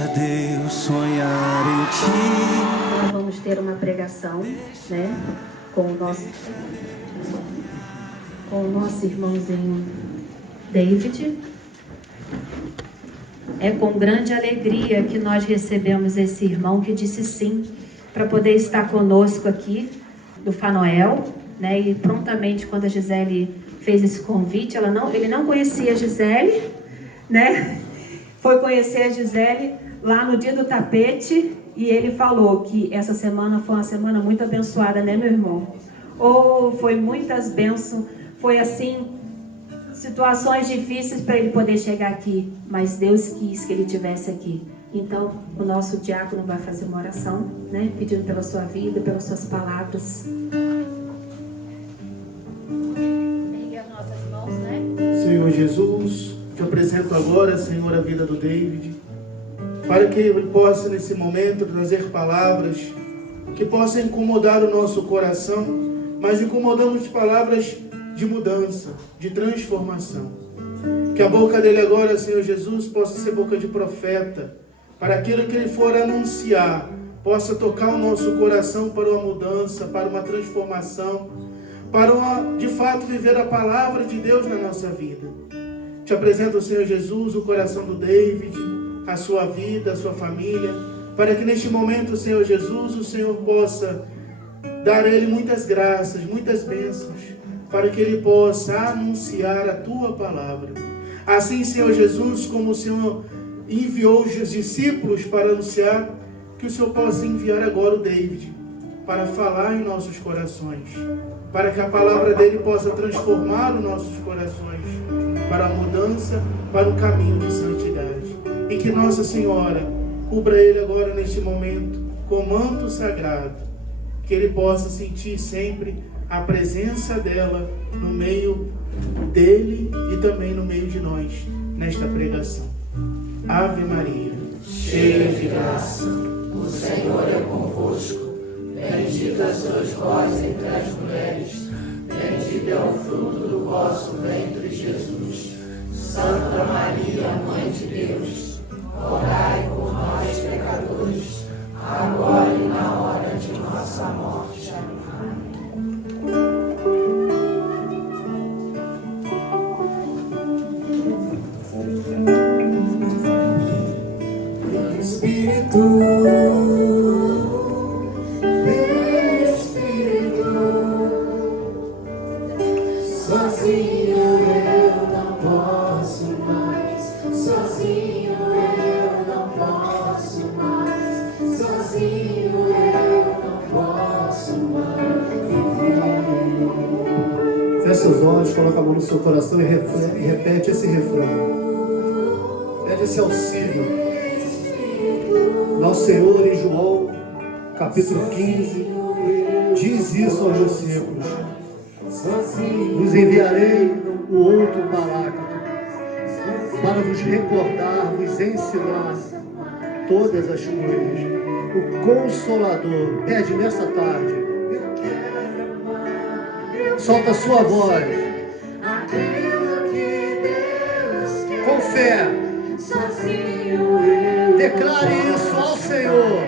Deixa Deus sonhar em ti. Nós vamos ter uma pregação, né, com o nosso irmãozinho David. É com grande alegria que nós recebemos esse irmão que disse sim para poder estar conosco aqui do Fanoel, né? E prontamente, quando a Gisele fez esse convite, ele não conhecia a Gisele, né? Foi conhecer a Gisele lá no dia do tapete e ele falou que essa semana foi uma semana muito abençoada, né, meu irmão? Foi muitas bênçãos, foi assim, situações difíceis para ele poder chegar aqui, mas Deus quis que ele estivesse aqui. Então, o nosso diácono vai fazer uma oração, né? Pedindo pela sua vida, pelas suas palavras. Pegue as nossas mãos, né? Senhor Jesus, te apresento agora, Senhor, a vida do David, para que ele possa, nesse momento, trazer palavras que possam incomodar o nosso coração, mas incomodamos palavras de mudança, de transformação. Que a boca dele agora, Senhor Jesus, possa ser boca de profeta, para aquilo que ele for anunciar, possa tocar o nosso coração para uma mudança, para uma transformação, para de fato viver a palavra de Deus na nossa vida. Te apresento, Senhor Jesus, o coração do David, a sua vida, a sua família, para que neste momento, Senhor Jesus, o Senhor possa dar a ele muitas graças, muitas bênçãos, para que ele possa anunciar a tua palavra. Assim, Senhor Jesus, como o Senhor enviou os discípulos para anunciar, que o Senhor possa enviar agora o David para falar em nossos corações, para que a palavra dele possa transformar os nossos corações para a mudança, para o caminho de santidade. E que Nossa Senhora cubra ele agora neste momento com manto sagrado, que ele possa sentir sempre a presença dela no meio dele e também no meio de nós, nesta pregação. Ave Maria, cheia de graça, o Senhor é convosco. Bendita sois vós entre as mulheres, bendito é o fruto do vosso ventre, Jesus. Santa Maria, Mãe de Deus, rogai por nós, pecadores, agora e na hora de nossa morte. Amém. Sozinho eu não posso mais, sozinho eu não posso mais, sozinho eu não posso mais viver. Feche seus olhos, coloca a mão no seu coração e repete esse refrão. Pede esse auxílio. Nosso Senhor em João, capítulo 15, diz isso aos discípulos: vos enviarei o outro Paráclito, para vos recordar, vos ensinar todas as coisas. O Consolador. Pede nessa tarde. Solta a sua voz. Com fé. Declare isso ao Senhor.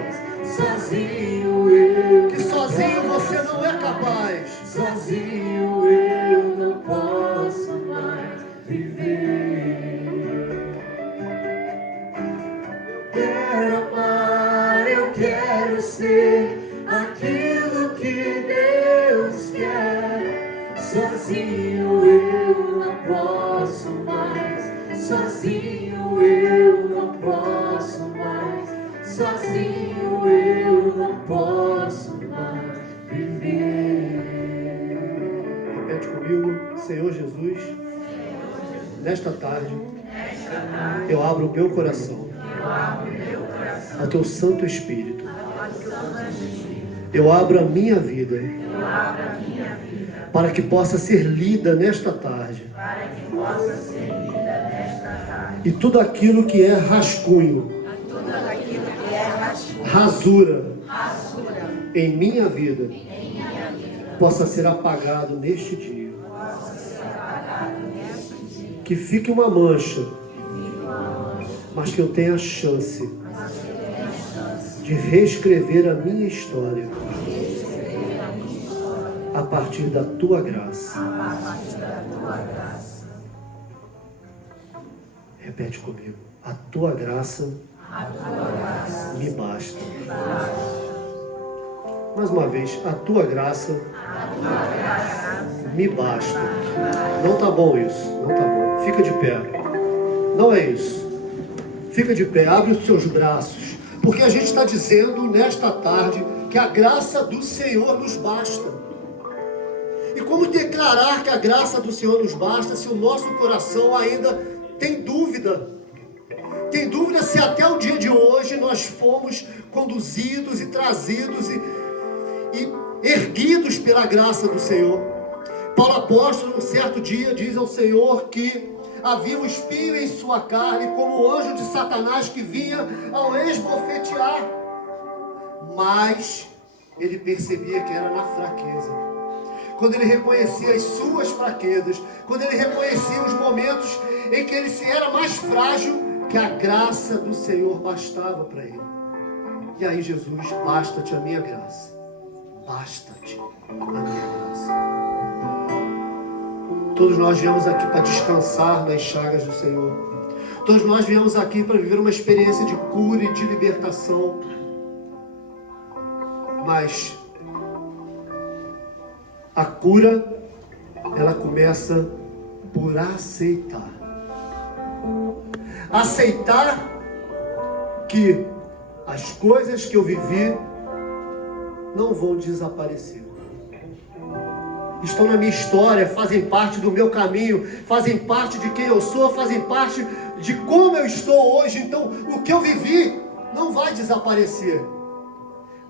Que sozinho você não é capaz. Sozinho eu não posso mais viver. Quero amar, eu quero ser aquilo que Deus quer. Sozinho eu não posso mais. Sozinho eu não posso mais. Sozinho eu não posso mais viver. Repete comigo. Senhor Jesus, nesta tarde, eu abro o meu coração ao teu Santo Espírito. Eu abro a minha vida para que possa ser lida nesta tarde. E tudo aquilo que é rascunho, rasura em minha vida, possa ser apagado neste dia. Que fique uma mancha mas que eu tenha a chance de reescrever a minha história a partir da tua graça. Repete comigo. A tua graça me basta. Mais uma vez, a tua graça me basta. Não tá bom isso, não tá bom. Fica de pé. Não é isso. Fica de pé, abre os seus braços. Porque a gente está dizendo nesta tarde que a graça do Senhor nos basta. E como declarar que a graça do Senhor nos basta se o nosso coração ainda tem dúvida? Tem dúvida se até o dia de hoje nós fomos conduzidos e trazidos e erguidos pela graça do Senhor. Paulo apóstolo, um certo dia, diz ao Senhor que havia um espinho em sua carne, como o anjo de Satanás que vinha ao esbofetear. Mas ele percebia que era na fraqueza. Quando ele reconhecia as suas fraquezas, quando ele reconhecia os momentos em que ele se era mais frágil, que a graça do Senhor bastava para ele. E aí Jesus, basta-te a minha graça. Basta-te a minha graça. Todos nós viemos aqui para descansar nas chagas do Senhor. Todos nós viemos aqui para viver uma experiência de cura e de libertação. Mas a cura, ela começa por aceitar. Aceitar que as coisas que eu vivi não vão desaparecer. Estão na minha história, fazem parte do meu caminho, fazem parte de quem eu sou, fazem parte de como eu estou hoje. Então, o que eu vivi não vai desaparecer.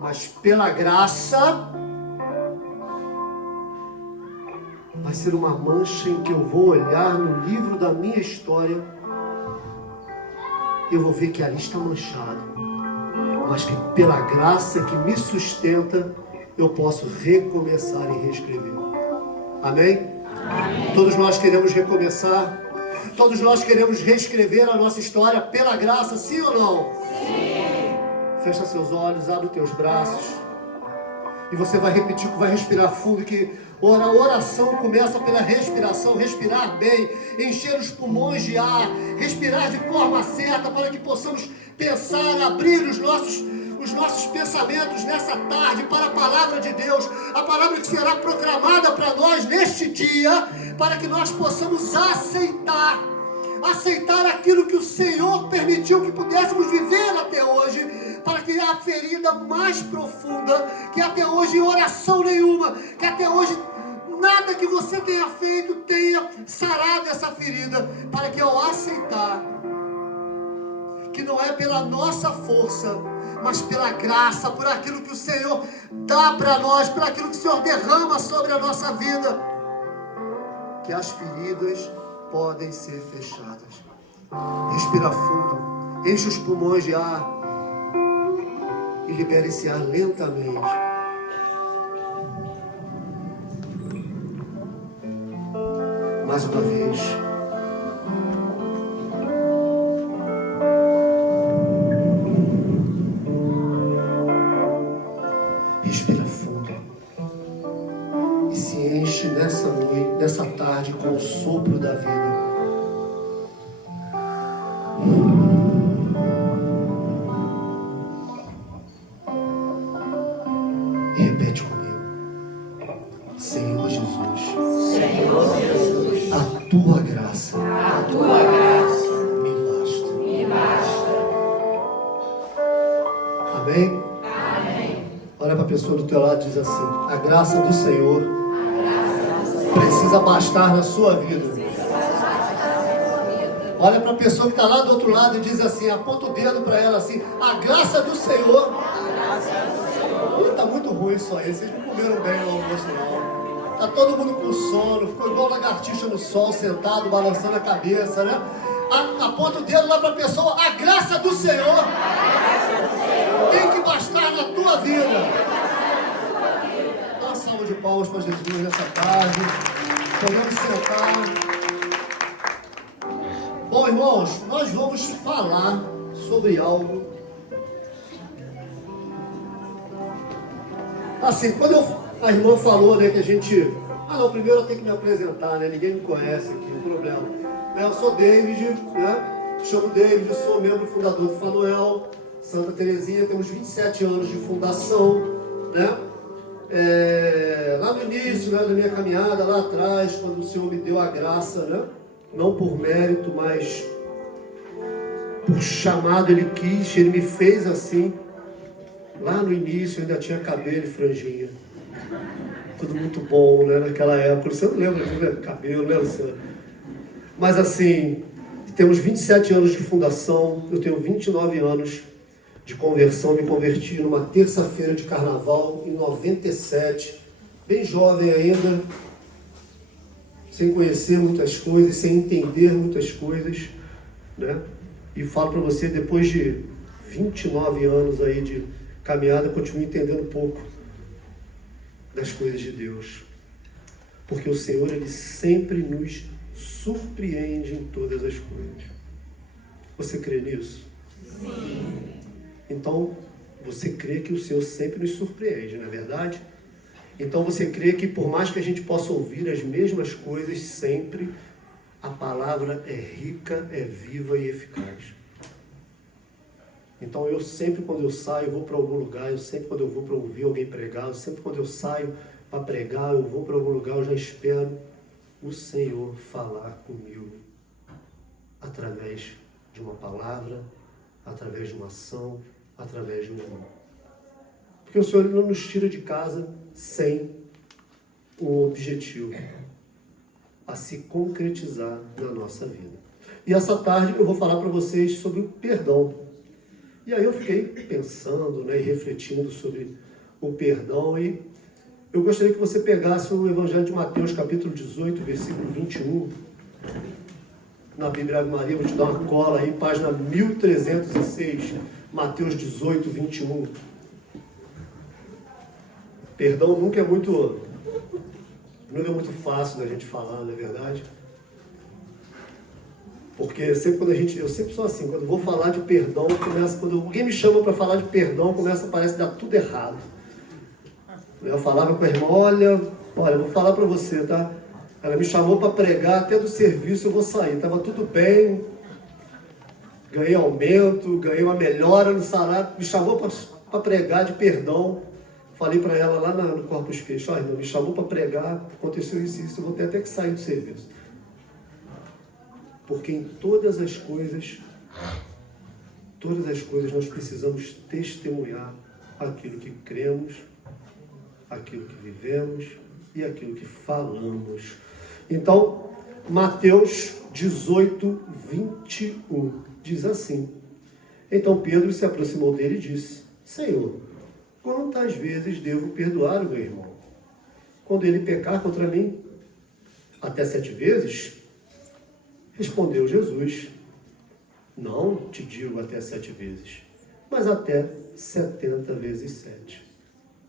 Mas pela graça, vai ser uma mancha em que eu vou olhar no livro da minha história e eu vou ver que ali está manchado. Mas que pela graça que me sustenta, eu posso recomeçar e reescrever. Amém? Amém? Todos nós queremos recomeçar. Todos nós queremos reescrever a nossa história pela graça, sim ou não? Sim. Fecha seus olhos, abre os teus braços. E você vai repetir, vai respirar fundo, que a oração começa pela respiração, respirar bem, encher os pulmões de ar, respirar de forma certa para que possamos pensar, abrir os nossos pensamentos nessa tarde para a palavra de Deus, a palavra que será proclamada para nós neste dia, para que nós possamos aceitar aquilo que o Senhor permitiu que pudéssemos viver até hoje, para que a ferida mais profunda, que até hoje oração nenhuma, que até hoje nada que você tenha feito tenha sarado essa ferida, para que ao aceitar que não é pela nossa força, mas pela graça, por aquilo que o Senhor dá para nós, por aquilo que o Senhor derrama sobre a nossa vida, que as feridas podem ser fechadas. Respira fundo, enche os pulmões de ar e libera esse ar lentamente. Mais uma vez. Respira fundo e se enche nessa noite, nessa tarde, com o sopro da vida. E repete comigo. Senhor Jesus, a tua graça me basta. Amém? Olha para a pessoa do teu lado e diz assim: a graça do Senhor precisa bastar na sua vida. Olha para a pessoa que está lá do outro lado e diz assim, aponta o dedo para ela assim: a graça do Senhor. Está muito ruim isso aí, vocês não comeram bem no almoço não. Está todo mundo com sono, ficou igual lagartixa no sol, sentado, balançando a cabeça, né? Aponta o dedo lá para a pessoa: a graça do Senhor tem que bastar na tua vida. Dá uma salva de palmas para Jesus nessa tarde. Podemos sentar. Bom, irmãos, nós vamos falar sobre algo. Assim, quando a irmã falou, né, que a gente... não, primeiro eu tenho que me apresentar, né? Ninguém me conhece aqui, não tem problema. Eu sou David, né? Chamo David, sou membro fundador do Fanoel, Santa Terezinha, temos 27 anos de fundação, né? Lá no início, né, da minha caminhada, lá atrás, quando o Senhor me deu a graça, né? Não por mérito, mas por chamado Ele quis, Ele me fez assim. Lá no início eu ainda tinha cabelo e franjinha. Tudo muito bom, né? Naquela época. Você não lembra de cabelo, né, Luciano? Mas assim, temos 27 anos de fundação, eu tenho 29 anos de conversão, me converti numa terça-feira de carnaval, em 97, bem jovem ainda, sem conhecer muitas coisas, sem entender muitas coisas, né? E falo para você, depois de 29 anos aí de caminhada, continuo entendendo um pouco das coisas de Deus. Porque o Senhor, Ele sempre nos surpreende em todas as coisas. Você crê nisso? Sim. Então, você crê que o Senhor sempre nos surpreende, não é verdade? Então você crê que por mais que a gente possa ouvir as mesmas coisas sempre, a palavra é rica, é viva e eficaz. Então eu sempre quando eu saio, eu vou para algum lugar, eu sempre quando eu vou para ouvir alguém pregar, eu sempre quando eu saio para pregar, eu vou para algum lugar, eu já espero o Senhor falar comigo através de uma palavra, através de uma ação, através de um irmão. Porque o Senhor não nos tira de casa sem um objetivo a se concretizar na nossa vida. E essa tarde eu vou falar para vocês sobre o perdão. E aí eu fiquei pensando, né, e refletindo sobre o perdão, e eu gostaria que você pegasse o Evangelho de Mateus, capítulo 18, versículo 21, na Bíblia Ave Maria, vou te dar uma cola aí, página 1306, Mateus 18, 21. Perdão nunca é muito fácil da gente falar, não é verdade? Porque sempre quando eu sempre sou assim, quando vou falar de perdão, quando alguém me chama para falar de perdão, parece dar tudo errado. Eu falava com a irmã, olha, vou falar para você, tá? Ela me chamou para pregar, até do serviço eu vou sair. Estava tudo bem, ganhei aumento, ganhei uma melhora no salário, me chamou para pregar de perdão. Falei para ela lá no Corpus Christi, irmã, me chamou para pregar, aconteceu isso, eu vou ter até que sair do serviço. Porque em todas as coisas nós precisamos testemunhar aquilo que cremos, aquilo que vivemos e aquilo que falamos. Então, Mateus 18, 21 diz assim: Então Pedro se aproximou dele e disse: Senhor, quantas vezes devo perdoar o meu irmão quando ele pecar contra mim? Até 7 vezes? Respondeu Jesus: Não te digo até 7 vezes, mas até 70 vezes 7.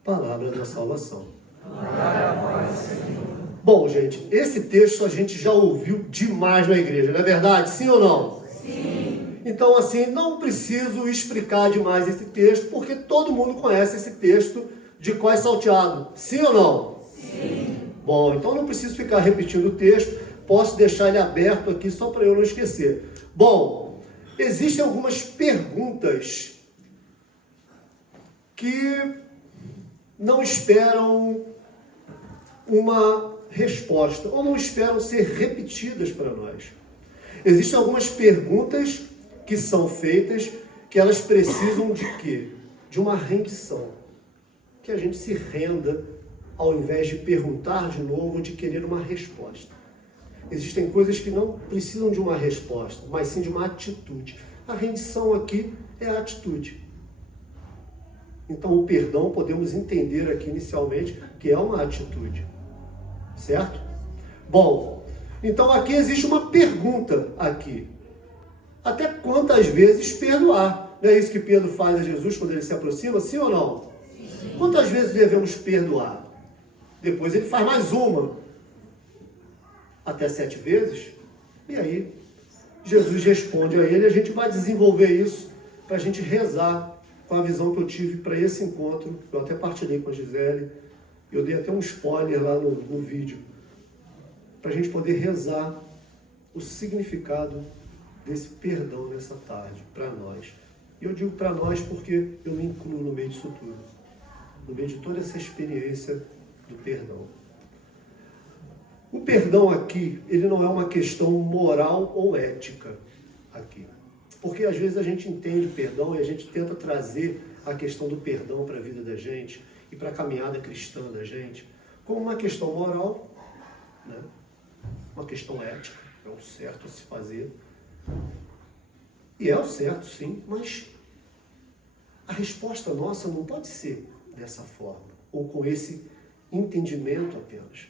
Palavra da salvação. Glória a vós, Senhor. Bom, gente, esse texto a gente já ouviu demais na igreja, não é verdade? Sim ou não? Sim. Então, assim, não preciso explicar demais esse texto, porque todo mundo conhece esse texto de cós salteado. Sim ou não? Sim. Bom, então não preciso ficar repetindo o texto, posso deixar ele aberto aqui só para eu não esquecer. Bom, existem algumas perguntas que não esperam uma resposta, ou não esperam ser repetidas para nós. Existem algumas perguntas que são feitas, que elas precisam de quê? De uma rendição. Que a gente se renda, ao invés de perguntar de novo, de querer uma resposta. Existem coisas que não precisam de uma resposta, mas sim de uma atitude. A rendição aqui é a atitude. Então, o perdão podemos entender aqui inicialmente que é uma atitude. Certo? Bom, então aqui existe uma pergunta aqui. Até quantas vezes perdoar? Não é isso que Pedro faz a Jesus quando ele se aproxima? Sim ou não? Sim. Quantas vezes devemos perdoar? Depois ele faz mais uma. Até 7 vezes? E aí, Jesus responde a ele. A gente vai desenvolver isso para a gente rezar com a visão que eu tive para esse encontro. Eu até partilhei com a Gisele. Eu dei até um spoiler lá no vídeo. Para a gente poder rezar o significado desse perdão nessa tarde, para nós. E eu digo para nós porque eu me incluo no meio disso tudo. No meio de toda essa experiência do perdão. O perdão aqui, ele não é uma questão moral ou ética aqui. Porque às vezes a gente entende perdão e a gente tenta trazer a questão do perdão para a vida da gente e para a caminhada cristã da gente como uma questão moral, né? Uma questão ética, é o certo a se fazer. E é o certo, sim, mas a resposta nossa não pode ser dessa forma, ou com esse entendimento apenas.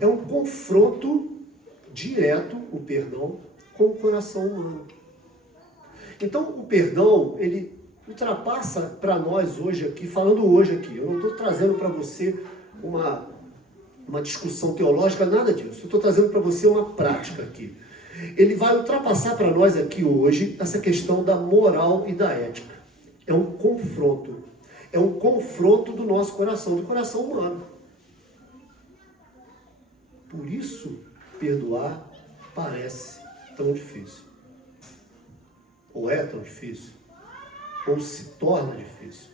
É um confronto direto, o perdão, com o coração humano. Então, o perdão, ele ultrapassa para nós hoje aqui, falando hoje aqui, eu não estou trazendo para você uma discussão teológica, nada disso. Eu estou trazendo para você uma prática aqui. Ele vai ultrapassar para nós aqui hoje essa questão da moral e da ética. É um confronto. É um confronto do nosso coração, do coração humano. Por isso, perdoar parece tão difícil. Ou é tão difícil. Ou se torna difícil.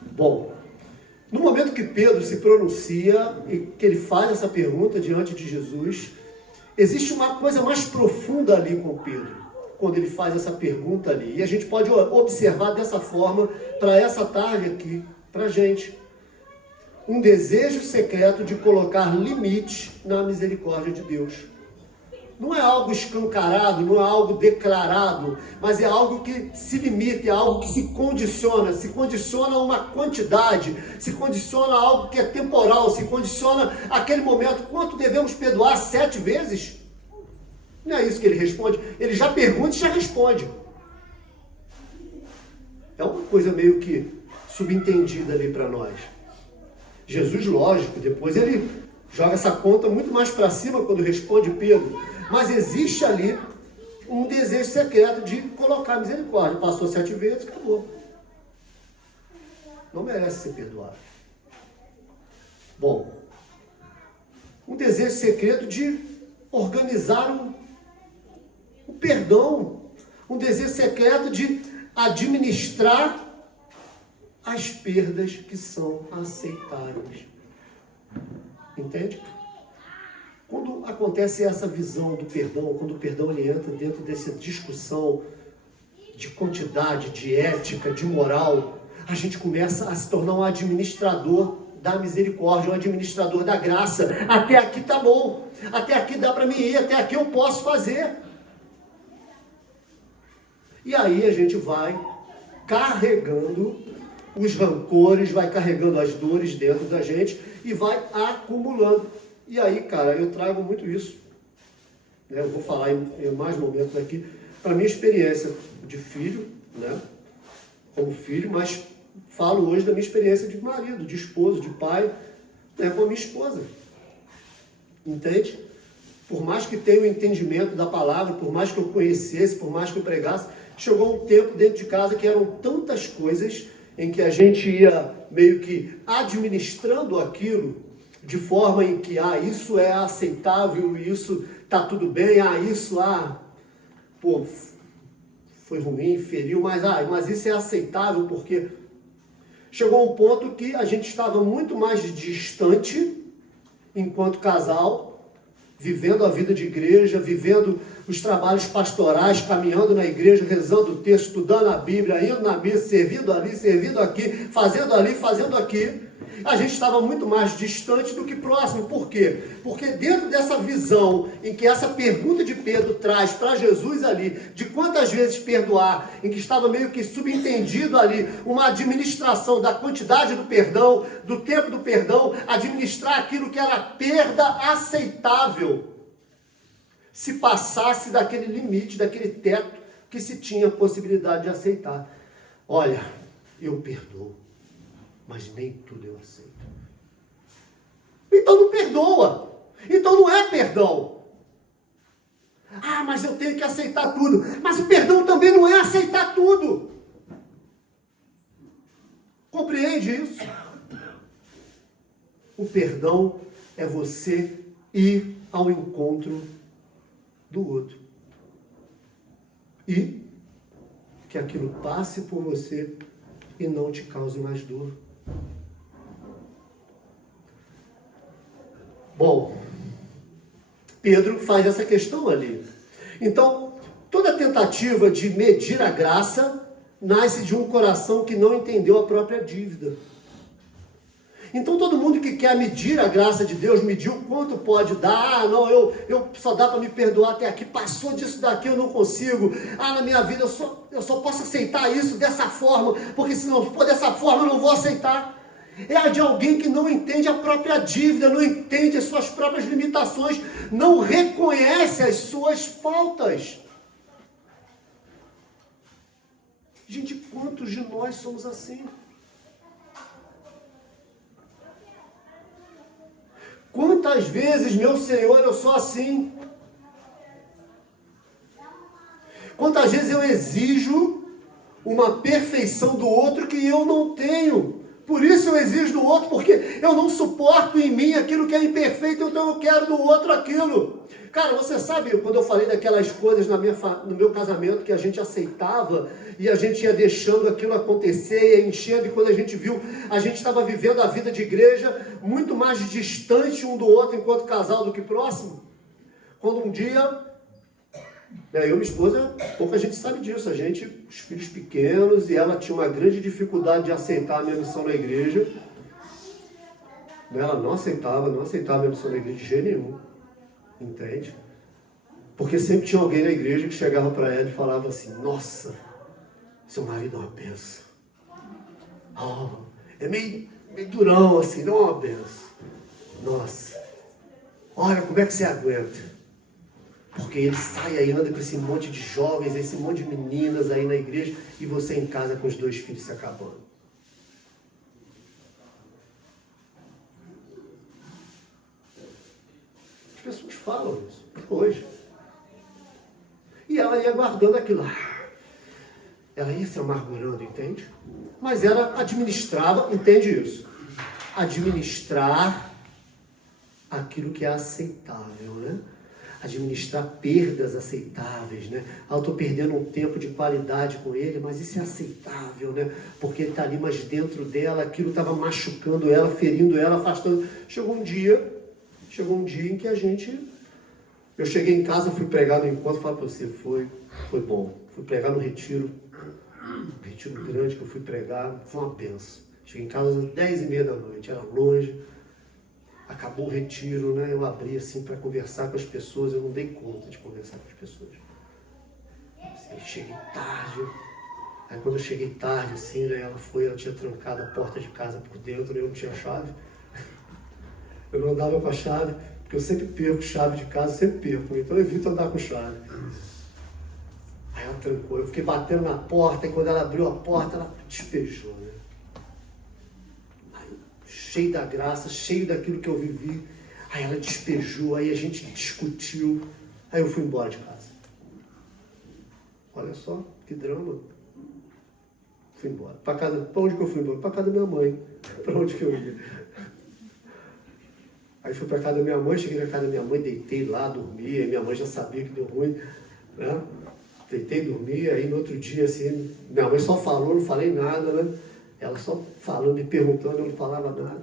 Bom, no momento que Pedro se pronuncia e que ele faz essa pergunta diante de Jesus, existe uma coisa mais profunda ali com Pedro, quando ele faz essa pergunta ali. E a gente pode observar dessa forma para essa tarde aqui, para a gente. Um desejo secreto de colocar limite na misericórdia de Deus. Não é algo escancarado, não é algo declarado, mas é algo que se limita, é algo que se condiciona a uma quantidade, se condiciona a algo que é temporal, se condiciona aquele momento. Quanto devemos perdoar? 7 vezes? Não é isso que ele responde. Ele já pergunta e já responde. É uma coisa meio que subentendida ali para nós. Jesus, lógico, depois ele joga essa conta muito mais para cima quando responde Pedro. Mas existe ali um desejo secreto de colocar misericórdia. Passou 7 vezes, acabou. Não merece ser perdoado. Bom, um desejo secreto de organizar um perdão. Um desejo secreto de administrar as perdas que são aceitáveis. Entende? Quando acontece essa visão do perdão, quando o perdão ele entra dentro dessa discussão de quantidade, de ética, de moral, a gente começa a se tornar um administrador da misericórdia, um administrador da graça. Até aqui tá bom, até aqui dá para mim ir, até aqui eu posso fazer. E aí a gente vai carregando os rancores, vai carregando as dores dentro da gente e vai acumulando. E aí, cara, eu trago muito isso. Eu vou falar em mais momentos aqui, para minha experiência de filho, né? Como filho, mas falo hoje da minha experiência de marido, de esposo, de pai, né? Com a minha esposa. Entende? Por mais que tenha o entendimento da palavra, por mais que eu conhecesse, por mais que eu pregasse, chegou um tempo dentro de casa que eram tantas coisas em que a gente ia meio que administrando aquilo de forma em que, isso é aceitável, isso tá tudo bem, isso, foi ruim, feriu, mas isso é aceitável, porque chegou um ponto que a gente estava muito mais distante, enquanto casal, vivendo a vida de igreja, vivendo os trabalhos pastorais, caminhando na igreja, rezando o texto, estudando a Bíblia, indo na missa, servindo ali, servindo aqui, fazendo ali, fazendo aqui. A gente estava muito mais distante do que próximo. Por quê? Porque dentro dessa visão em que essa pergunta de Pedro traz para Jesus ali, de quantas vezes perdoar, em que estava meio que subentendido ali uma administração da quantidade do perdão, do tempo do perdão, administrar aquilo que era perda aceitável, se passasse daquele limite, daquele teto que se tinha possibilidade de aceitar. Olha, eu perdoo, mas nem tudo eu aceito. Então não perdoa. Então não é perdão. Ah, mas eu tenho que aceitar tudo. Mas o perdão também não é aceitar tudo. Compreende isso? O perdão é você ir ao encontro do outro. E que aquilo passe por você e não te cause mais dor. Bom, Pedro faz essa questão ali. Então, toda tentativa de medir a graça nasce de um coração que não entendeu a própria dívida. Então, todo mundo que quer medir a graça de Deus, medir o quanto pode dar, ah, não, eu só dá para me perdoar até aqui, passou disso daqui, eu não consigo, ah, na minha vida eu só posso aceitar isso dessa forma, porque se não for dessa forma eu não vou aceitar. É a de alguém que não entende a própria dívida, não entende as suas próprias limitações, não reconhece as suas faltas. Gente, quantos de nós somos assim? Quantas vezes, meu Senhor, eu sou assim? Quantas vezes eu exijo uma perfeição do outro que eu não tenho? Por isso eu exijo do outro, porque eu não suporto em mim aquilo que é imperfeito, então eu quero do outro aquilo. Cara, você sabe, quando eu falei daquelas coisas no meu casamento que a gente aceitava e a gente ia deixando aquilo acontecer, ia enchendo, e quando a gente viu, a gente estava vivendo a vida de igreja muito mais distante um do outro enquanto casal do que próximo. Quando um dia, eu e minha esposa, pouca gente sabe disso, os filhos pequenos, e ela tinha uma grande dificuldade de aceitar a minha missão na igreja. Ela não aceitava a minha missão na igreja de jeito nenhum. Entende? Porque sempre tinha alguém na igreja que chegava para ela e falava assim: nossa, seu marido é uma benção. Oh, é meio durão assim, não é uma benção. Nossa, olha como é que você aguenta. Porque ele sai aí, anda com esse monte de jovens, esse monte de meninas aí na igreja, e você em casa com os 2 filhos se acabando. As pessoas falam isso hoje. E ela ia guardando aquilo. Ela ia se amargurando, entende? Mas ela administrava, entende isso? Administrar aquilo que é aceitável, né? Administrar perdas aceitáveis, né? Eu estou perdendo um tempo de qualidade com ele, mas isso é aceitável, né? Porque ele está ali, mas dentro dela, aquilo estava machucando ela, ferindo ela, afastando. Chegou um dia em que eu cheguei em casa, fui pregar no encontro, falei para você, foi bom. Fui pregar no retiro, um retiro grande que eu fui pregar, foi uma benção. Cheguei em casa às 10h30 da noite, era longe. Acabou o retiro, né? Eu abri assim para conversar com as pessoas, eu não dei conta de conversar com as pessoas. Assim, cheguei tarde. Aí quando eu cheguei tarde, assim, né, ela tinha trancado a porta de casa por dentro, eu não tinha chave. Eu não andava com a chave, porque eu sempre perco chave de casa, sempre perco, então eu evito andar com chave. Aí ela trancou, eu fiquei batendo na porta, e quando ela abriu a porta, ela despejou, né? Cheio da graça, cheio daquilo que eu vivi. Aí ela despejou, aí a gente discutiu. Aí eu fui embora de casa. Olha só, que drama. Fui embora. Para onde que eu fui embora? Para casa da minha mãe. Para onde que eu ia? Aí fui para casa da minha mãe, cheguei na casa da minha mãe, deitei lá, dormi. Aí minha mãe já sabia que deu ruim, né? Deitei, dormi. Aí no outro dia, assim, minha mãe só falou, não falei nada, né? Ela só falando e perguntando, eu não falava nada.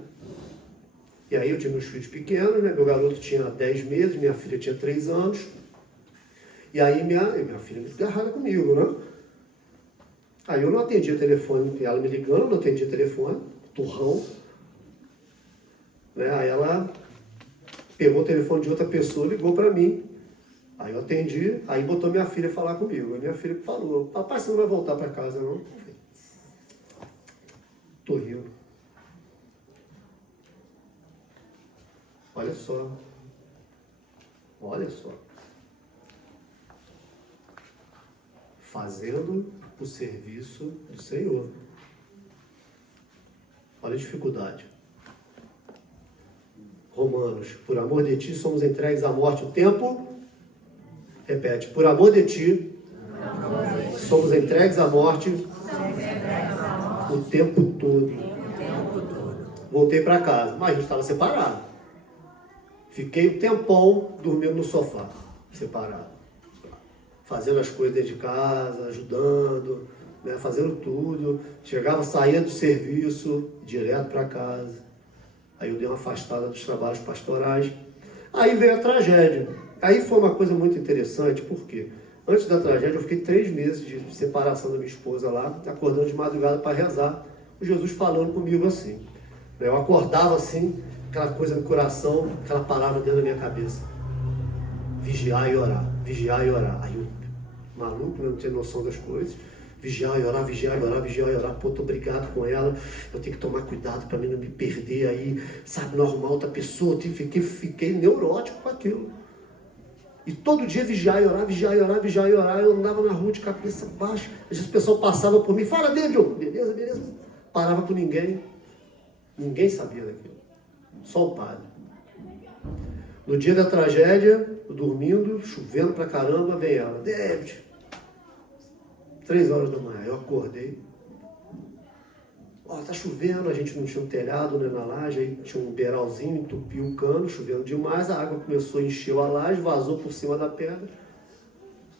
E aí eu tinha meus filhos pequenos, né? Meu garoto tinha 10 meses, minha filha tinha 3 anos. E aí minha filha me agarrada comigo, né? Aí eu não atendia telefone, ela me ligando, não atendia telefone, turrão. Né? Aí ela pegou o telefone de outra pessoa, ligou para mim. Aí eu atendi, aí botou minha filha falar comigo. Aí minha filha falou: papai, você não vai voltar para casa, não? Tô rindo. Olha só. Olha só. Fazendo o serviço do Senhor. Olha a dificuldade. Romanos, por amor de ti somos entregues à morte o tempo Repete, por amor de ti, somos entregues à morte o tempo todo. Voltei para casa, mas a gente estava separado. Fiquei um tempão dormindo no sofá, separado. Fazendo as coisas dentro de casa, ajudando, né, fazendo tudo. Chegava, saía do serviço, direto para casa. Aí eu dei uma afastada dos trabalhos pastorais. Aí veio a tragédia. Aí foi uma coisa muito interessante, porque antes da tragédia eu fiquei 3 meses de separação da minha esposa lá, acordando de madrugada para rezar, o Jesus falando comigo assim. Eu acordava assim, aquela coisa no coração, aquela palavra dentro da minha cabeça. Vigiar e orar, vigiar e orar. Aí eu, maluco, não tinha noção das coisas. Vigiar e orar, vigiar e orar, vigiar e orar. Pô, tô brigado com ela, eu tenho que tomar cuidado para mim não me perder aí, sabe, não arrumar outra pessoa. Fiquei neurótico com aquilo. E todo dia vigiar e orar, vigiar e orar, vigiar e orar. Eu andava na rua de cabeça baixa. Às vezes o pessoal passava por mim, fala dele, Diogo. Beleza, beleza. Parava com ninguém. Ninguém sabia daquilo. Só o padre. No dia da tragédia, eu dormindo, chovendo pra caramba, vem ela. David, 3 horas da manhã, eu acordei. Ó, tá chovendo, a gente não tinha um telhado, né, na laje, aí tinha um beiralzinho, entupiu o cano, chovendo demais, a água começou a encher a laje, vazou por cima da pedra,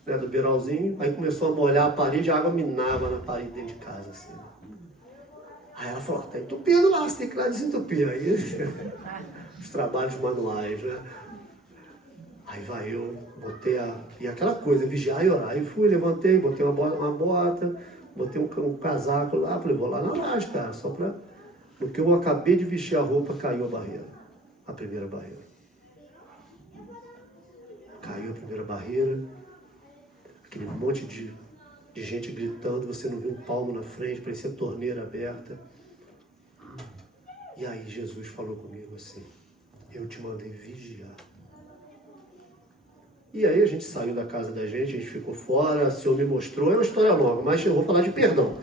né, do beiralzinho, aí começou a molhar a parede, a água minava na parede dentro de casa, assim. Aí ela falou, tá entupindo lá, você tem que ir lá desentupir. Aí, os trabalhos manuais, né? Aí vai eu, botei e aquela coisa, vigiar e orar. Aí fui, levantei, botei uma bota, botei um casaco lá, falei, vou lá na laje, cara, só pra... No que eu acabei de vestir a roupa, caiu a barreira, a primeira barreira. Caiu a primeira barreira, aquele monte de gente gritando, você não viu um palmo na frente, parecia torneira aberta. E aí Jesus falou comigo assim, eu te mandei vigiar. E aí a gente saiu da casa da gente, a gente ficou fora, o Senhor me mostrou, é uma história longa, mas eu vou falar de perdão.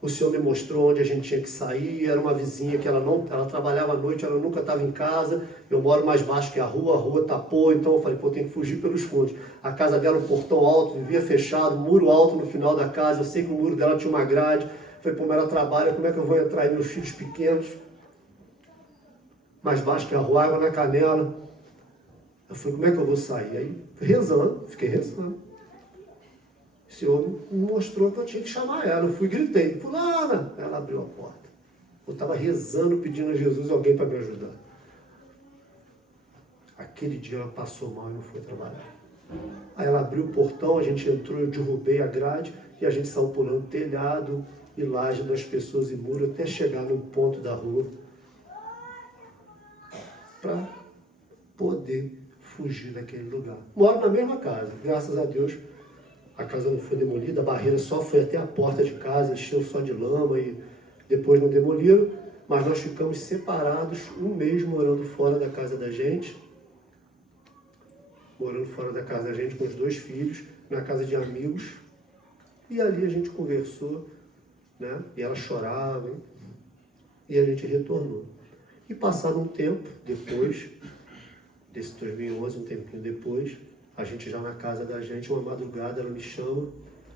O Senhor me mostrou onde a gente tinha que sair, era uma vizinha que ela trabalhava à noite, ela nunca estava em casa, eu moro mais baixo que a rua tapou, então eu falei, pô, tem que fugir pelos fundos. A casa dela, um portão alto, vivia fechado, muro alto no final da casa, eu sei que o muro dela tinha uma grade, eu falei, pô, mas ela trabalha, como é que eu vou entrar aí, meus filhos pequenos, mais baixo que a rua, água na canela. Eu falei, como é que eu vou sair? Aí, fiquei rezando. O Senhor me mostrou que eu tinha que chamar ela. Eu fui e gritei, fulana! Ela abriu a porta. Eu estava rezando, pedindo a Jesus alguém para me ajudar. Aquele dia ela passou mal e não foi trabalhar. Aí ela abriu o portão, a gente entrou, eu derrubei a grade e a gente saiu pulando telhado e laje das pessoas e muro até chegar num ponto da rua para poder fugir daquele lugar. Moro na mesma casa, graças a Deus. A casa não foi demolida, a barreira só foi até a porta de casa, encheu só de lama e depois não demoliram, mas nós ficamos separados 1 mês morando fora da casa da gente, com os 2 filhos, na casa de amigos, e ali a gente conversou, né? E ela chorava, e a gente retornou. E passado um tempo depois, desse 2011, um tempinho depois, a gente já na casa da gente, uma madrugada, ela me chama,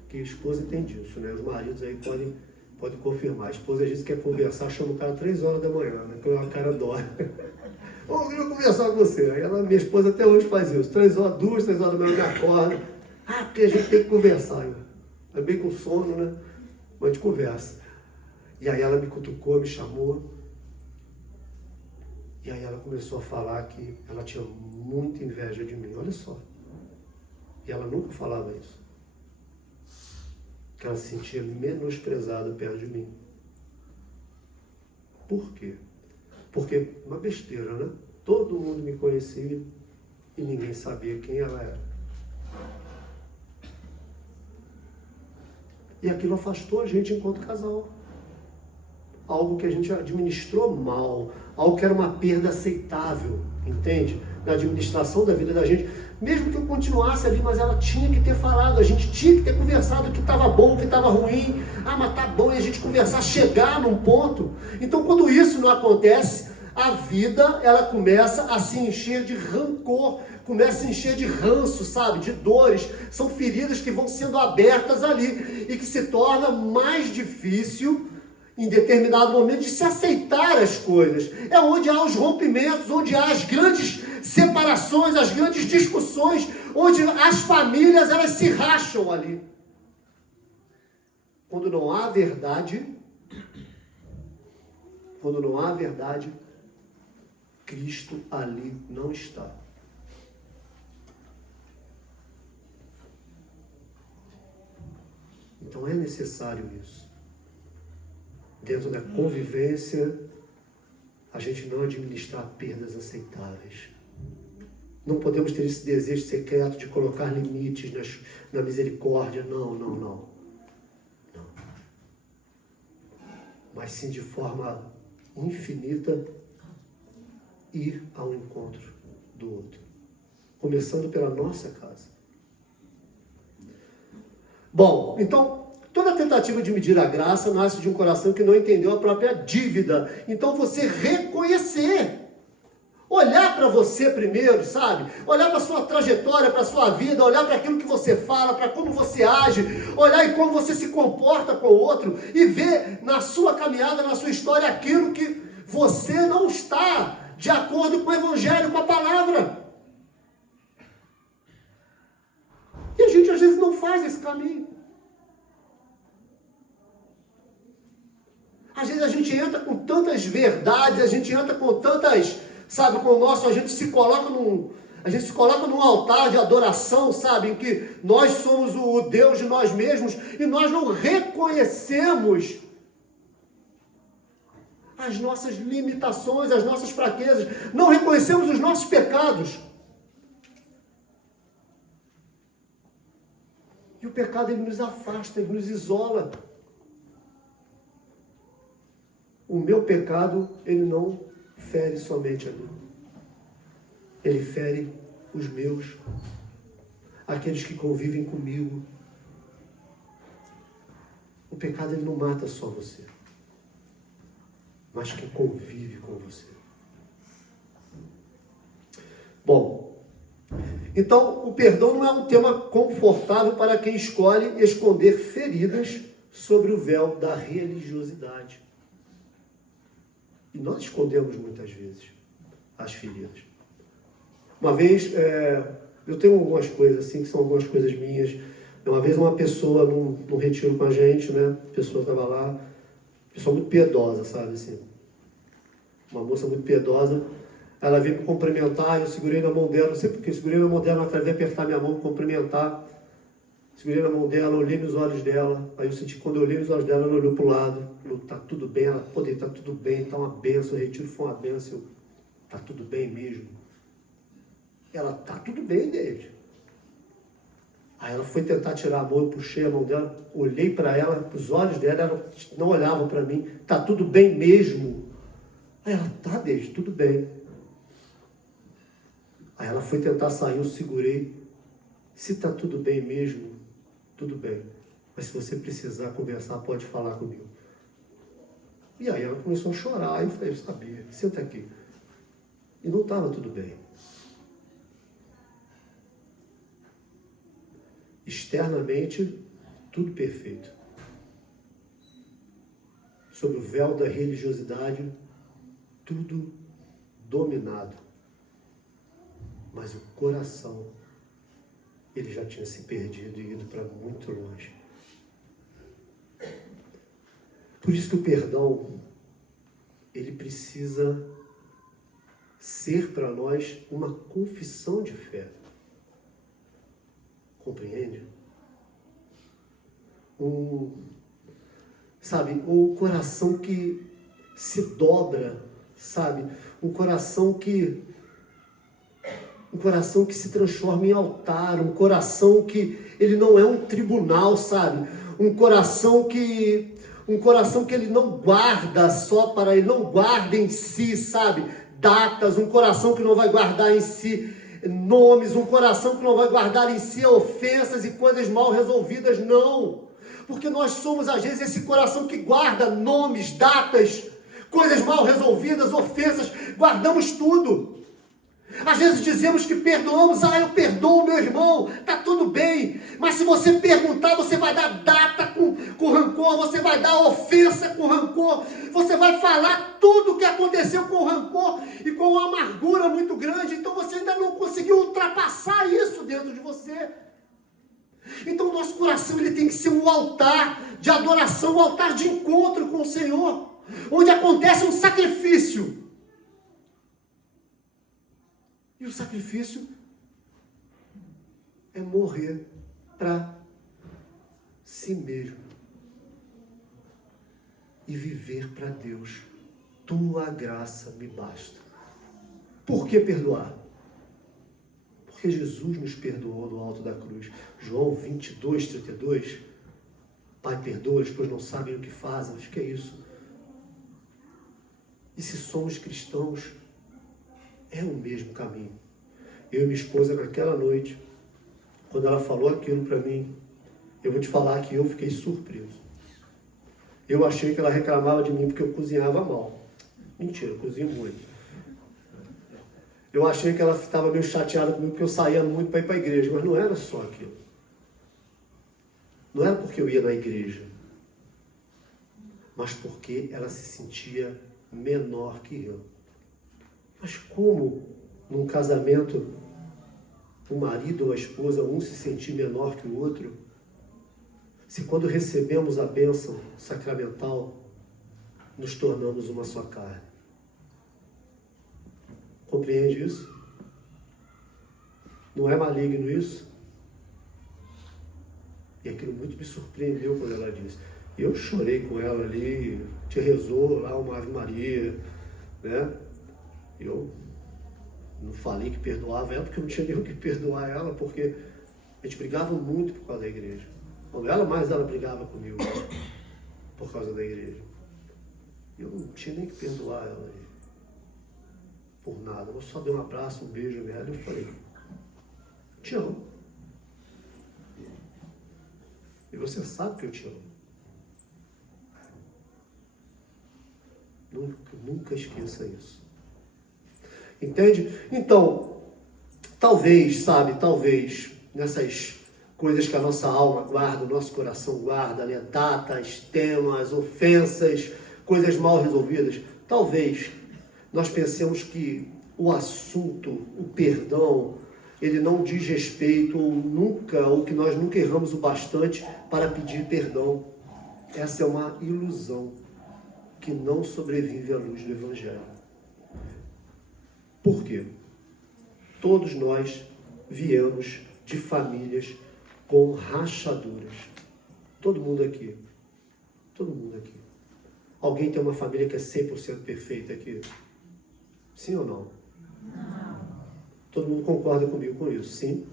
que a esposa tem disso, né? Os maridos aí podem confirmar. A esposa às vezes quer conversar, chama o cara 3 horas da manhã, né? Que o cara dorme. Ô, eu queria conversar com você. Aí minha esposa até hoje faz isso. 2, 3 horas da manhã me acorda. Ah, porque a gente tem que conversar. É bem com sono, né? Mas a gente conversa. E aí ela me cutucou, me chamou. E aí ela começou a falar que ela tinha muita inveja de mim. Olha só. E ela nunca falava isso. Que ela se sentia menosprezada perto de mim. Por quê? Porque, uma besteira, né? Todo mundo me conhecia e ninguém sabia quem ela era. E aquilo afastou a gente enquanto casal. Algo que a gente administrou mal, algo que era uma perda aceitável, entende? Na administração da vida da gente. Mesmo que eu continuasse ali, mas ela tinha que ter falado, a gente tinha que ter conversado o que estava bom, o que estava ruim. Ah, mas tá bom, e a gente conversar, chegar num ponto. Então, quando isso não acontece, a vida, ela começa a se encher de rancor, começa a se encher de ranço, sabe? De dores. São feridas que vão sendo abertas ali e que se torna mais difícil, em determinado momento, de se aceitar as coisas. É onde há os rompimentos, onde há as grandes separações, as grandes discussões, onde as famílias, elas se racham ali. Quando não há verdade, Cristo ali não está. Então é necessário isso. Dentro da convivência, a gente não administrar perdas aceitáveis. Não podemos ter esse desejo secreto de colocar limites na misericórdia. Não. Mas sim de forma infinita ir ao encontro do outro. Começando pela nossa casa. Bom, então, toda tentativa de medir a graça nasce de um coração que não entendeu a própria dívida. Então, você reconhecer. Olhar para você primeiro, sabe? Olhar para a sua trajetória, para a sua vida, olhar para aquilo que você fala, para como você age, olhar em como você se comporta com o outro e ver na sua caminhada, na sua história, aquilo que você não está de acordo com o Evangelho, com a palavra. E a gente às vezes não faz esse caminho. Às vezes a gente entra com tantas verdades, a gente entra com tantas... Sabe, com o nosso, a gente se coloca num altar de adoração, sabe, em que nós somos o Deus de nós mesmos e nós não reconhecemos as nossas limitações, as nossas fraquezas, não reconhecemos os nossos pecados. E o pecado, ele nos afasta, ele nos isola. O meu pecado, ele não fere somente a mim. Ele fere os meus, aqueles que convivem comigo. O pecado, ele não mata só você, mas quem convive com você. Bom, então o perdão não é um tema confortável para quem escolhe esconder feridas sobre o véu da religiosidade. E nós escondemos muitas vezes as feridas. Uma vez, eu tenho algumas coisas assim, que são algumas coisas minhas. Uma vez uma pessoa num retiro com a gente, né? A pessoa estava lá, pessoa muito piedosa, sabe assim? Uma moça muito piedosa. Ela veio me cumprimentar, eu segurei na mão dela, não sei porque, eu segurei na mão dela, ela através de apertar minha mão, cumprimentar. Segurei na mão dela, olhei nos olhos dela. Aí eu senti que quando eu olhei nos olhos dela, ela olhou para o lado. Falou, tá tudo bem. Ela, poder, tá tudo bem, tá uma benção. O retiro foi uma benção. Tá tudo bem mesmo. Ela, tá tudo bem, David. Aí ela foi tentar tirar a mão, eu puxei a mão dela, olhei para ela, os olhos dela, ela não olhava para mim. Tá tudo bem mesmo. Aí ela, tá, David, tudo bem. Aí ela foi tentar sair, eu segurei. Se tá tudo bem mesmo, tudo bem. Mas se você precisar conversar, pode falar comigo. E aí ela começou a chorar. Eu falei, eu sabia, senta aqui. E não estava tudo bem. Externamente, tudo perfeito. Sob o véu da religiosidade, tudo dominado. Mas o coração, ele já tinha se perdido e ido para muito longe. Por isso que o perdão, ele precisa ser para nós uma confissão de fé. Compreende? Sabe, o coração que se dobra, sabe? Um coração que se transforma em altar, um coração que ele não é um tribunal, sabe? Um coração que ele não guarda só para ele, não guarda em si, sabe? Datas, um coração que não vai guardar em si nomes, um coração que não vai guardar em si ofensas e coisas mal resolvidas, não. Porque nós somos, às vezes, esse coração que guarda nomes, datas, coisas mal resolvidas, ofensas, guardamos tudo. Às vezes dizemos que perdoamos, eu perdoo meu irmão, tá tudo bem. Mas se você perguntar, você vai dar data com rancor, você vai dar ofensa com rancor, você vai falar tudo o que aconteceu com rancor e com uma amargura muito grande. Então você ainda não conseguiu ultrapassar isso dentro de você. Então o nosso coração ele tem que ser um altar de adoração, um altar de encontro com o Senhor, onde acontece um sacrifício. E o sacrifício é morrer para si mesmo e viver para Deus. Tua graça me basta. Por que perdoar? Porque Jesus nos perdoou no alto da cruz. João 22, 32. Pai, perdoa-os, pois não sabem o que fazem. Acho que é isso. E se somos cristãos, é o mesmo caminho. Eu e minha esposa, naquela noite, quando ela falou aquilo para mim, eu vou te falar que eu fiquei surpreso. Eu achei que ela reclamava de mim porque eu cozinhava mal. Mentira, eu cozinho muito. Eu achei que ela estava meio chateada comigo porque eu saía muito para ir para a igreja, mas não era só aquilo. Não era porque eu ia na igreja, mas porque ela se sentia menor que eu. Mas como num casamento o marido ou a esposa, um se sentir menor que o outro, se quando recebemos a bênção sacramental, nos tornamos uma só carne? Compreende isso? Não é maligno isso? E aquilo muito me surpreendeu quando ela disse. Eu chorei com ela ali, te rezou lá uma Ave Maria, né? Eu não falei que perdoava ela, porque eu não tinha nem o que perdoar ela, porque a gente brigava muito por causa da igreja. Quando ela brigava comigo por causa da igreja. Eu não tinha nem que perdoar ela por nada. Eu só dei um abraço, um beijo nela e eu falei, te amo. E você sabe que eu te amo. Nunca esqueça isso. Entende? Então, talvez, nessas coisas que a nossa alma guarda, o nosso coração guarda, né? Datas, temas, ofensas, coisas mal resolvidas, talvez nós pensemos que o assunto, o perdão, ele não diz respeito ou que nós nunca erramos o bastante para pedir perdão. Essa é uma ilusão que não sobrevive à luz do Evangelho. Por quê? Todos nós viemos de famílias com rachaduras. Todo mundo aqui. Todo mundo aqui. Alguém tem uma família que é 100% perfeita aqui? Sim ou não? Não. Todo mundo concorda comigo com isso? Sim?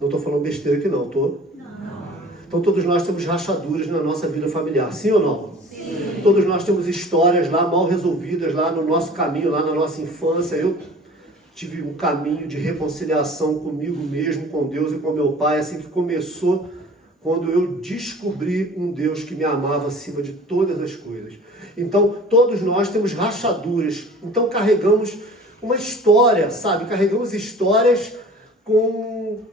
Não estou falando besteira aqui não, estou? Não. Então todos nós temos rachaduras na nossa vida familiar. Sim ou não? Sim. Todos nós temos histórias lá mal resolvidas, lá no nosso caminho, lá na nossa infância. Eu tive um caminho de reconciliação comigo mesmo, com Deus e com meu pai, assim que começou quando eu descobri um Deus que me amava acima de todas as coisas. Então, todos nós temos rachaduras. Então, carregamos uma história, sabe? Carregamos histórias com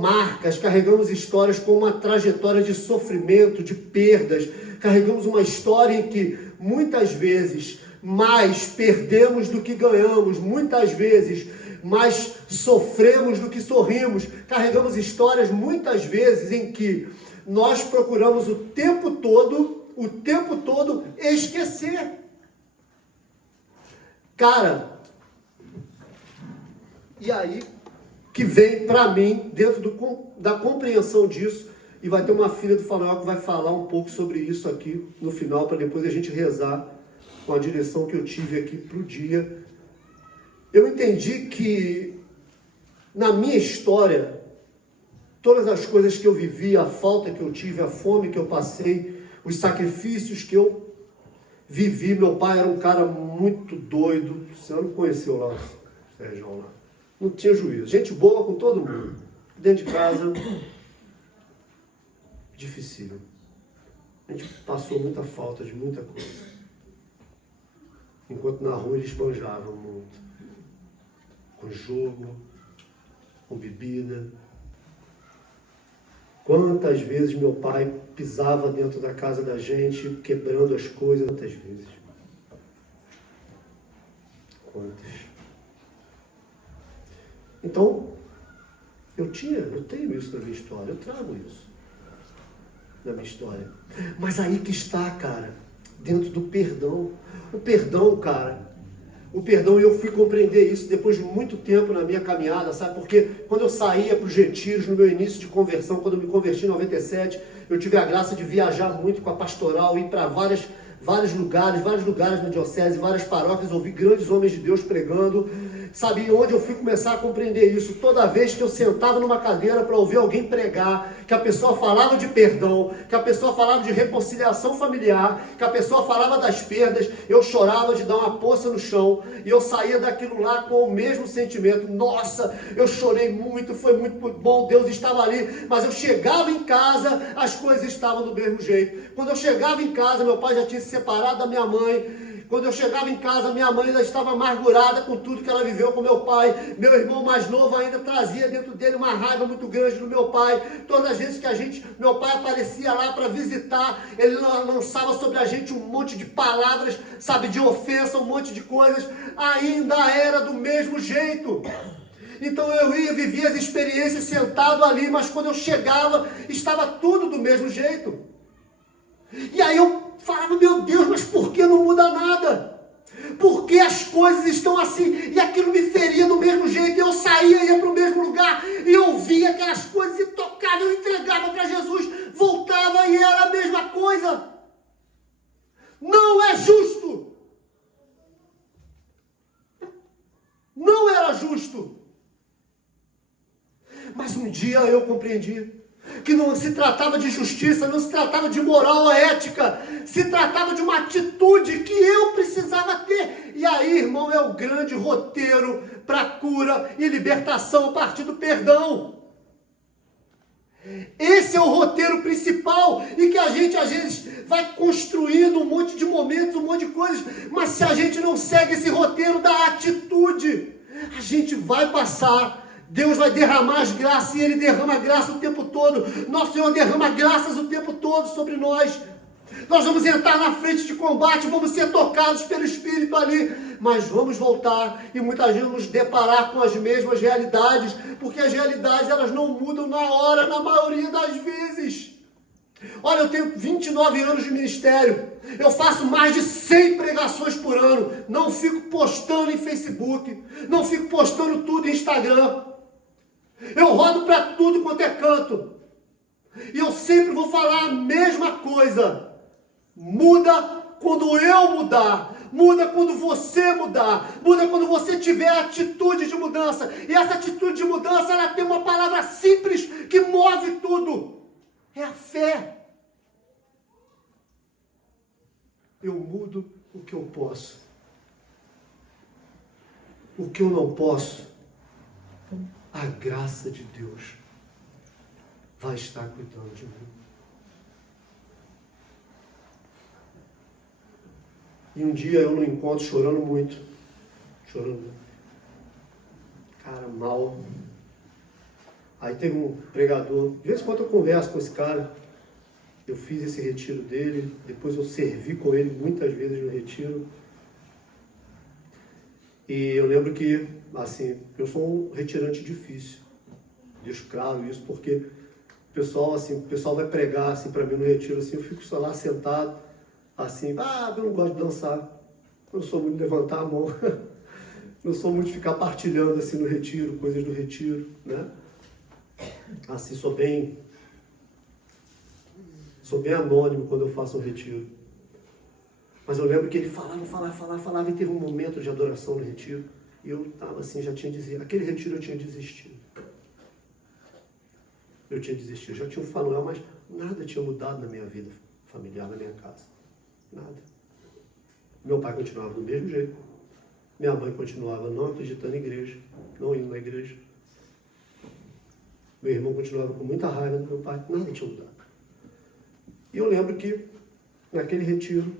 marcas, carregamos histórias com uma trajetória de sofrimento, de perdas. Carregamos uma história em que, muitas vezes, mais perdemos do que ganhamos. Muitas vezes, mais sofremos do que sorrimos. Carregamos histórias, muitas vezes, em que nós procuramos o tempo todo esquecer. Cara, e aí que vem para mim, dentro da compreensão disso, e vai ter uma filha do Fanoel que vai falar um pouco sobre isso aqui no final, para depois a gente rezar com a direção que eu tive aqui para o dia. Eu entendi que na minha história, todas as coisas que eu vivi, a falta que eu tive, a fome que eu passei, os sacrifícios que eu vivi. Meu pai era um cara muito doido. Você não conheceu lá o Sérgio lá. Não tinha juízo. Gente boa com todo mundo. Dentro de casa, difícil. A gente passou muita falta de muita coisa. enquanto na rua eles esbanjavam muito. Com jogo, com bebida. Quantas vezes meu pai pisava dentro da casa da gente, quebrando as coisas? Quantas vezes? Quantas? Então, eu tenho isso na minha história, eu trago isso na minha história. Mas aí que está, cara, dentro do perdão. O perdão, cara, o perdão, eu fui compreender isso depois de muito tempo na minha caminhada, sabe? Porque quando eu saía para os retiros, no meu início de conversão, quando eu me converti em 97, eu tive a graça de viajar muito com a pastoral, ir para vários lugares na diocese, várias paróquias, ouvir grandes homens de Deus pregando, sabe? Onde eu fui começar a compreender isso, toda vez que eu sentava numa cadeira para ouvir alguém pregar, que a pessoa falava de perdão, que a pessoa falava de reconciliação familiar, que a pessoa falava das perdas, eu chorava de dar uma poça no chão, e eu saía daquilo lá com o mesmo sentimento. Nossa, eu chorei muito, foi muito bom, Deus estava ali, mas eu chegava em casa, as coisas estavam do mesmo jeito. Quando eu chegava em casa, meu pai já tinha se separado da minha mãe. Quando eu chegava em casa, minha mãe ainda estava amargurada com tudo que ela viveu com meu pai. Meu irmão mais novo ainda trazia dentro dele uma raiva muito grande do meu pai. Todas as vezes que meu pai aparecia lá para visitar, ele lançava sobre a gente um monte de palavras, sabe, de ofensa, um monte de coisas. Ainda era do mesmo jeito. Então eu vivia as experiências sentado ali, mas quando eu chegava, estava tudo do mesmo jeito. E aí eu falava, meu Deus, mas por que não muda nada? Por que as coisas estão assim? E aquilo me feria do mesmo jeito. Eu saía, ia para o mesmo lugar e eu via aquelas coisas e tocava, eu entregava para Jesus, voltava e era a mesma coisa. Não é justo. Não era justo. Mas um dia eu compreendi que não se tratava de justiça, não se tratava de moral ou ética, se tratava de uma atitude que eu precisava ter. E aí, irmão, é o grande roteiro para cura e libertação a partir do perdão. Esse é o roteiro principal e que a gente às vezes vai construindo um monte de momentos, um monte de coisas, mas se a gente não segue esse roteiro da atitude, a gente vai passar. Deus vai derramar as graças e Ele derrama graça o tempo todo. Nosso Senhor derrama graças o tempo todo sobre nós. Nós vamos entrar na frente de combate, vamos ser tocados pelo Espírito ali, mas vamos voltar e muitas vezes nos deparar com as mesmas realidades, porque as realidades elas não mudam na hora, na maioria das vezes. Olha, eu tenho 29 anos de ministério, eu faço mais de 100 pregações por ano, não fico postando em Facebook, não fico postando tudo em Instagram. Eu rodo para tudo quanto é canto. E eu sempre vou falar a mesma coisa. Muda quando eu mudar. Muda quando você mudar. Muda quando você tiver atitude de mudança. E essa atitude de mudança, ela tem uma palavra simples que move tudo. É a fé. Eu mudo o que eu posso. O que eu não posso, a graça de Deus vai estar cuidando de mim. E um dia eu no encontro chorando muito. Cara, mal. Aí teve um pregador, de vez em quando eu converso com esse cara. Eu fiz esse retiro dele, depois eu servi com ele muitas vezes no retiro. E eu lembro que, assim, eu sou um retirante difícil. Deixo claro isso, porque o pessoal vai pregar assim para mim no retiro, assim, eu fico só lá sentado, assim, eu não gosto de dançar, eu não sou muito de levantar a mão, não sou muito de ficar partilhando assim no retiro, coisas do retiro, né? Assim, sou bem anônimo quando eu faço um retiro. Mas eu lembro que ele falava, e teve um momento de adoração no retiro, e eu estava assim, aquele retiro eu tinha desistido. Eu já tinha um Fanuel, mas nada tinha mudado na minha vida familiar, na minha casa. Nada. Meu pai continuava do mesmo jeito. Minha mãe continuava não acreditando em igreja, não indo na igreja. Meu irmão continuava com muita raiva do meu pai, nada tinha mudado. E eu lembro que, naquele retiro,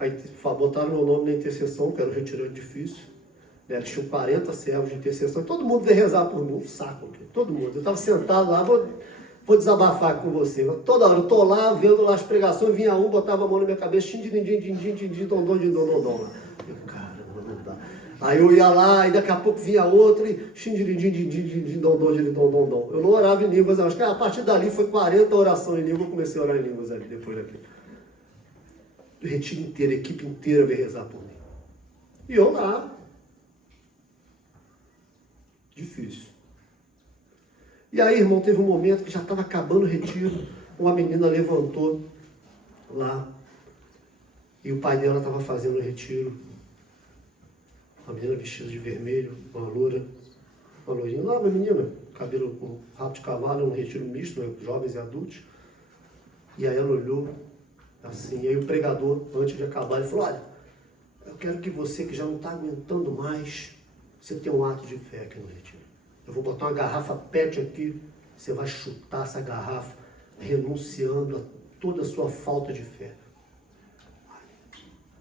Aí botaram meu nome na intercessão, que era um retirante difícil. Né? Eles tinham 40 servos de intercessão. Todo mundo veio rezar por mim. Um saco aqui. Todo mundo. Eu estava sentado lá, vou desabafar com você. Toda hora eu estou lá, vendo lá as pregações, vinha um, botava a mão na minha cabeça, dom. Caramba, não dá. Aí eu ia lá, e daqui a pouco vinha outro, e dom. Eu não orava em línguas, acho que a partir dali foi 40 orações em língua, eu comecei a orar em línguas ali, depois daquilo. O retiro inteiro, a equipe inteira veio rezar por mim. E eu lá. Difícil. E aí, irmão, teve um momento que já estava acabando o retiro, uma menina levantou lá, e o pai dela estava fazendo o retiro. Uma menina vestida de vermelho, uma loirinha, uma menina, cabelo com rabo de cavalo, um retiro misto, né, jovens e adultos. E aí ela olhou assim, e aí o pregador, antes de acabar, ele falou: olha, eu quero que você que já não está aguentando mais, você tenha um ato de fé aqui no retiro. Eu vou botar uma garrafa PET aqui, você vai chutar essa garrafa, renunciando a toda a sua falta de fé.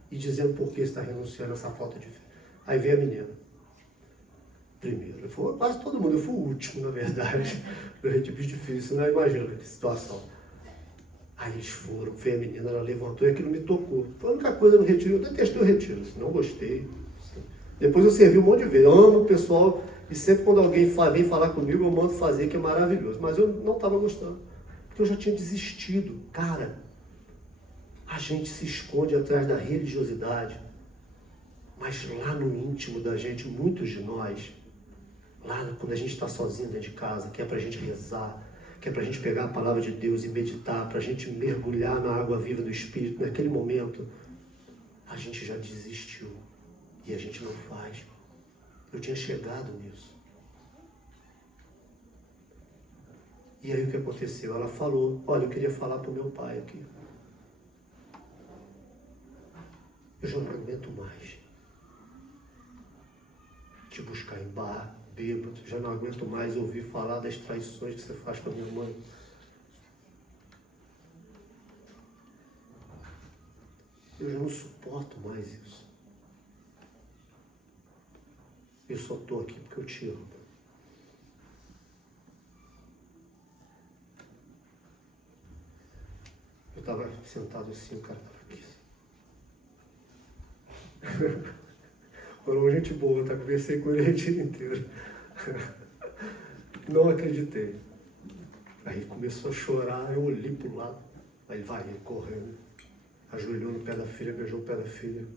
E dizendo por que está renunciando a essa falta de fé. Aí veio a menina. Primeiro. Eu fui quase todo mundo, eu fui o último, na verdade. No retiro difícil, né? Imagina que situação. Aí eles foram, veio a menina, ela levantou e aquilo me tocou. Foi a única coisa no retiro, eu detestei o retiro, assim, não gostei. Assim. Depois eu servi um monte de vezes, eu amo o pessoal, e sempre quando alguém vem falar comigo, eu mando fazer, que é maravilhoso. Mas eu não estava gostando, porque eu já tinha desistido. Cara, a gente se esconde atrás da religiosidade, mas lá no íntimo da gente, muitos de nós, lá quando a gente está sozinho dentro de casa, que é para a gente rezar, que é para a gente pegar a palavra de Deus e meditar, para a gente mergulhar na água viva do Espírito, naquele momento, a gente já desistiu e a gente não faz. Eu tinha chegado nisso. E aí o que aconteceu? Ela falou: olha, eu queria falar para o meu pai aqui. Eu já não aguento mais te buscar em bar, bêbado, já não aguento mais ouvir falar das traições que você faz com a minha mãe. Eu já não suporto mais isso. Eu só estou aqui porque eu te amo. Eu estava sentado assim, o cara estava aqui. Falou, gente boa, tá? Conversei com ele o retiro inteiro. Não acreditei. Aí começou a chorar, eu olhei pro lado. Aí ele correndo. Ajoelhou no pé da filha, beijou o pé da filha.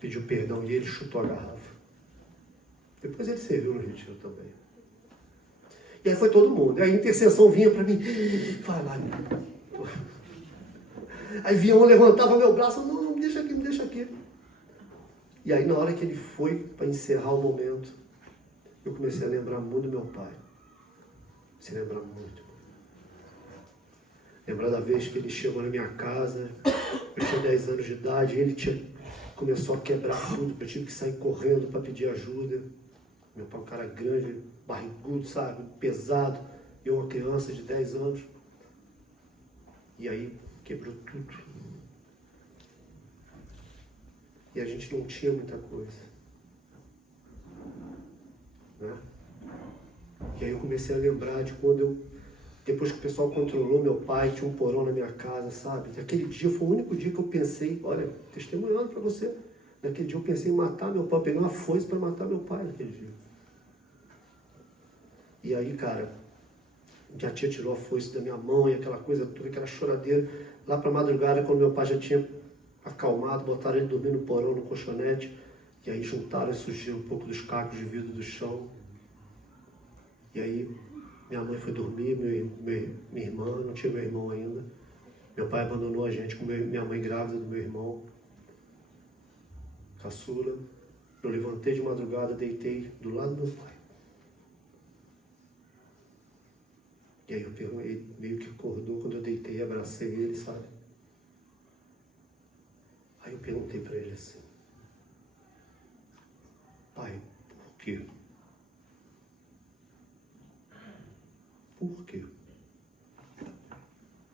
Pediu perdão e ele chutou a garrafa. Depois ele serviu no retiro também. E aí foi todo mundo. Aí a intercessão vinha para mim. Vai lá. Aí vinha um, levantava meu braço. Não, me deixa aqui. E aí, na hora que ele foi para encerrar o momento, eu comecei a lembrar muito do meu pai. Se lembrar muito. Lembrar da vez que ele chegou na minha casa, eu tinha 10 anos de idade, e ele começou a quebrar tudo, eu tive que sair correndo para pedir ajuda. Meu pai é um cara grande, barrigudo, sabe, pesado, eu uma criança de 10 anos. E aí, quebrou tudo. E a gente não tinha muita coisa. Né? E aí eu comecei a lembrar de quando depois que o pessoal controlou meu pai, tinha um porão na minha casa, sabe? Aquele dia foi o único dia que eu pensei, olha, testemunhando para você, naquele dia eu pensei em matar meu pai, peguei uma foice para matar meu pai naquele dia. E aí, cara, minha tia tirou a foice da minha mão e aquela coisa toda, aquela choradeira. Lá para madrugada, quando meu pai já tinha acalmado, botaram ele dormir no porão, no colchonete, e aí juntaram e surgiram um pouco dos cacos de vidro do chão. E aí minha mãe foi dormir, minha irmã, não tinha meu irmão ainda. Meu pai abandonou a gente com minha mãe grávida do meu irmão, caçula. Eu levantei de madrugada, deitei do lado do meu pai. E aí ele meio que acordou quando eu deitei, abracei ele, sabe? Aí eu perguntei para ele assim: pai, por quê? Por quê?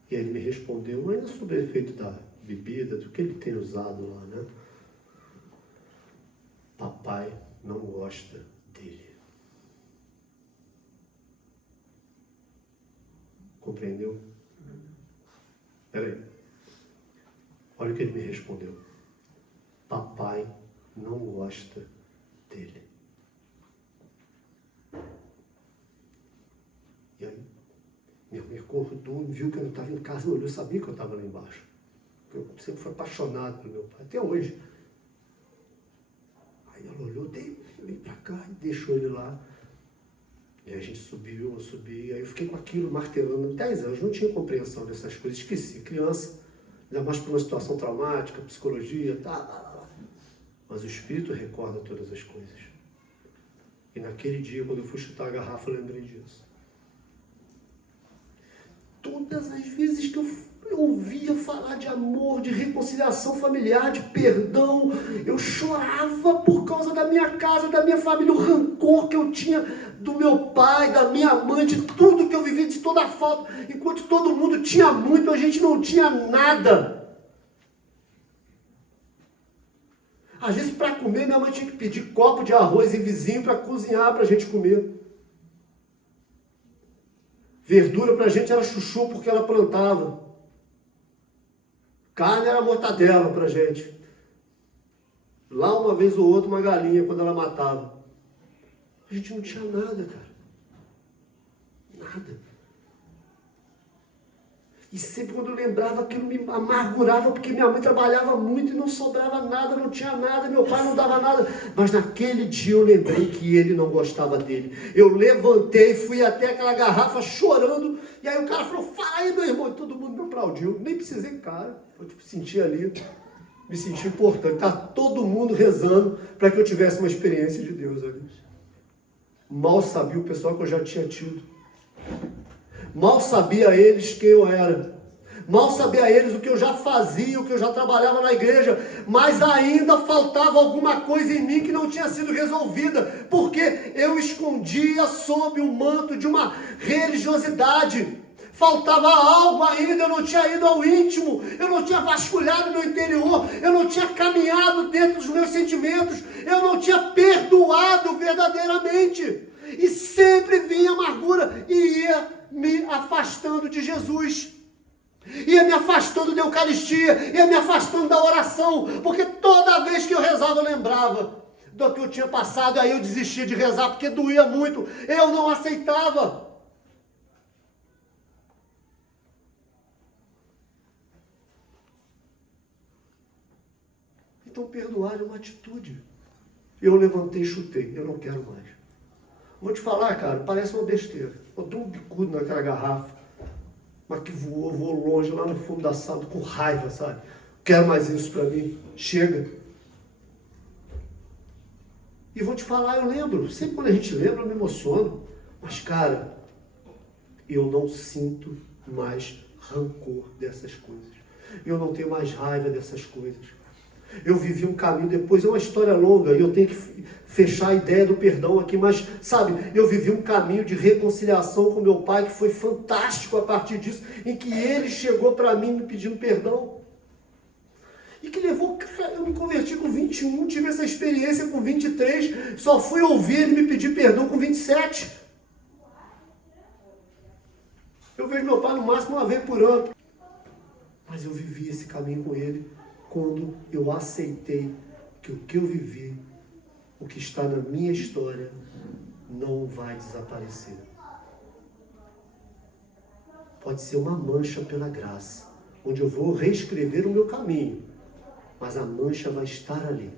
E aí ele me respondeu, não é sobre o efeito bebida, do que ele tem usado lá, né? Papai não gosta dele. Compreendeu? Peraí. Olha o que ele me respondeu. Papai não gosta dele. E aí, minha mãe acordou, viu que eu não estava em casa, olhou, sabia que eu estava lá embaixo. Eu sempre fui apaixonado pelo meu pai, até hoje. Aí ela olhou, vem pra cá e deixou ele lá. E aí a gente subiu, eu subi, aí eu fiquei com aquilo martelando. 10 anos, não tinha compreensão dessas coisas, esqueci, criança, ainda mais por uma situação traumática, psicologia, tá. Mas o Espírito recorda todas as coisas. E naquele dia, quando eu fui chutar a garrafa, eu lembrei disso. Todas as vezes que eu ouvia falar de amor, de reconciliação familiar, de perdão, eu chorava por causa da minha casa, da minha família, o rancor que eu tinha do meu pai, da minha mãe, de tudo que eu vivi, de toda a falta. Enquanto todo mundo tinha muito, a gente não tinha nada. Às vezes, para comer, minha mãe tinha que pedir copo de arroz e vizinho para cozinhar para a gente comer. Verdura para a gente era chuchu porque ela plantava. Carne era mortadela para a gente. Lá uma vez ou outra uma galinha quando ela matava. A gente não tinha nada, cara. Nada. E sempre quando eu lembrava aquilo me amargurava, porque minha mãe trabalhava muito e não sobrava nada, não tinha nada, meu pai não dava nada. Mas naquele dia eu lembrei que ele não gostava dele. Eu levantei, fui até aquela garrafa chorando, e aí o cara falou, fala aí, meu irmão, e todo mundo me aplaudiu. Nem precisei, cara. Eu senti ali, me senti importante. Tá todo mundo rezando para que eu tivesse uma experiência de Deus ali. Mal sabia o pessoal que eu já tinha tido. Mal sabia eles quem eu era. Mal sabia eles o que eu já fazia, o que eu já trabalhava na igreja. Mas ainda faltava alguma coisa em mim que não tinha sido resolvida. Porque eu escondia sob o manto de uma religiosidade. Faltava algo ainda, eu não tinha ido ao íntimo. Eu não tinha vasculhado meu interior. Eu não tinha caminhado dentro dos meus sentimentos. Eu não tinha perdoado verdadeiramente. E sempre vinha amargura e ia me afastando de Jesus, ia me afastando da Eucaristia, ia me afastando da oração, porque toda vez que eu rezava eu lembrava do que eu tinha passado, aí eu desistia de rezar, porque doía muito, eu não aceitava. Então perdoar é uma atitude. Eu levantei e chutei, eu não quero mais. Vou te falar, cara, parece uma besteira. Eu dou um bicudo naquela garrafa, mas que voou longe, lá no fundo da sala, com raiva, sabe? Quero mais isso pra mim. Chega. E vou te falar, eu lembro. Sempre quando a gente lembra, eu me emociono. Mas, cara, eu não sinto mais rancor dessas coisas. Eu não tenho mais raiva dessas coisas. Eu vivi um caminho depois, é uma história longa, e eu tenho que fechar a ideia do perdão aqui, mas, sabe, eu vivi um caminho de reconciliação com meu pai, que foi fantástico a partir disso, em que ele chegou para mim me pedindo perdão. E que levou, cara, eu me converti com 21, tive essa experiência com 23, só fui ouvir ele me pedir perdão com 27. Eu vejo meu pai no máximo uma vez por ano. Mas eu vivi esse caminho com ele quando eu aceitei que o que eu vivi, o que está na minha história, não vai desaparecer. Pode ser uma mancha pela graça, onde eu vou reescrever o meu caminho, mas a mancha vai estar ali.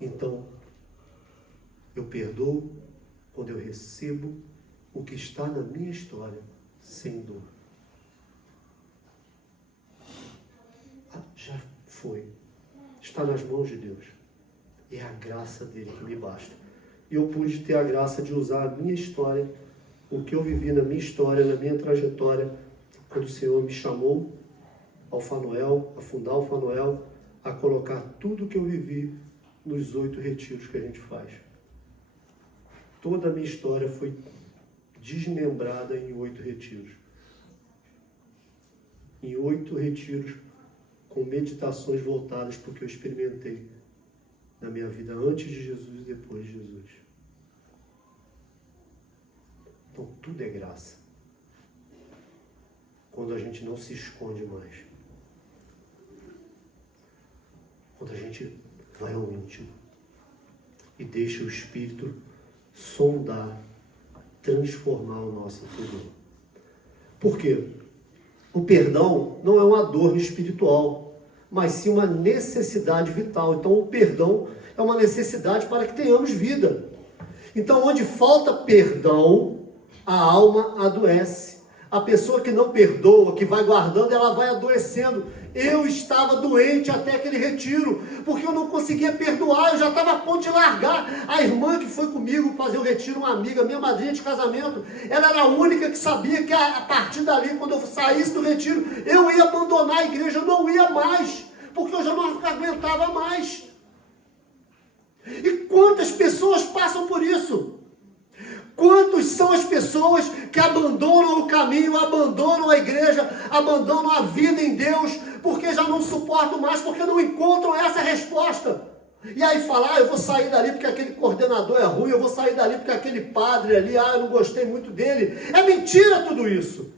Então, eu perdoo quando eu recebo o que está na minha história, sem dor. Já foi. Está nas mãos de Deus. É a graça dele que me basta. E eu pude ter a graça de usar a minha história, o que eu vivi na minha história, na minha trajetória, quando o Senhor me chamou ao Fanoel, a fundar o Fanoel, a colocar tudo o que eu vivi nos 8 retiros que a gente faz. Toda a minha história foi desmembrada em 8 retiros. em 8 retiros com meditações voltadas para o que eu experimentei na minha vida antes de Jesus e depois de Jesus. Então tudo é graça. Quando a gente não se esconde mais. Quando a gente vai ao íntimo e deixa o Espírito sondar, transformar o nosso interior. Por quê? O perdão não é uma dor espiritual, mas sim uma necessidade vital. Então o perdão é uma necessidade para que tenhamos vida. Então onde falta perdão, a alma adoece. A pessoa que não perdoa, que vai guardando, ela vai adoecendo. Eu estava doente até aquele retiro, porque eu não conseguia perdoar, eu já estava a ponto de largar. A irmã que foi comigo fazer o retiro, uma amiga, minha madrinha de casamento, ela era a única que sabia que a partir dali, quando eu saísse do retiro, eu ia abandonar a igreja, eu não ia mais, porque eu já não aguentava mais. E quantas pessoas passam por isso? Quantos são as pessoas que abandonam o caminho, abandonam a igreja, abandonam a vida em Deus, porque já não suportam mais, porque não encontram essa resposta. E aí falar, eu vou sair dali porque aquele coordenador é ruim, eu vou sair dali porque aquele padre ali, eu não gostei muito dele. É mentira tudo isso.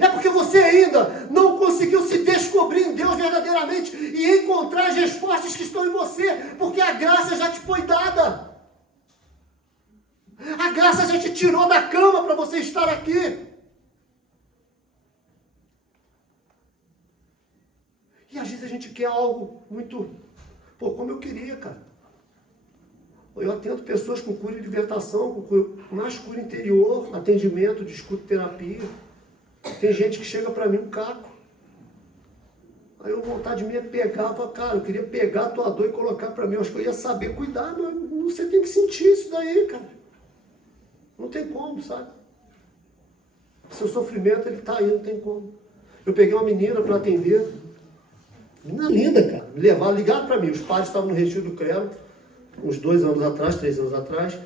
É porque você ainda não conseguiu se descobrir em Deus verdadeiramente e encontrar as respostas que estão em você, porque a graça já te foi dada. A graça já te tirou da cama para você estar aqui. E às vezes a gente quer algo muito... como eu queria, cara. Eu atendo pessoas com cura e libertação, com mais cura interior, atendimento de escutoterapia. Tem gente que chega para mim um caco. Aí eu vontade de me pegar, falar, cara, eu queria pegar a tua dor e colocar para mim. Eu acho que eu ia saber cuidar, mas você tem que sentir isso daí, cara. Não tem como, sabe? Seu sofrimento, ele está aí, não tem como. Eu peguei uma menina para atender. Menina linda, cara. Me levaram, ligaram para mim. Os pais estavam no retiro do Clero, uns 2 anos atrás, 3 anos atrás.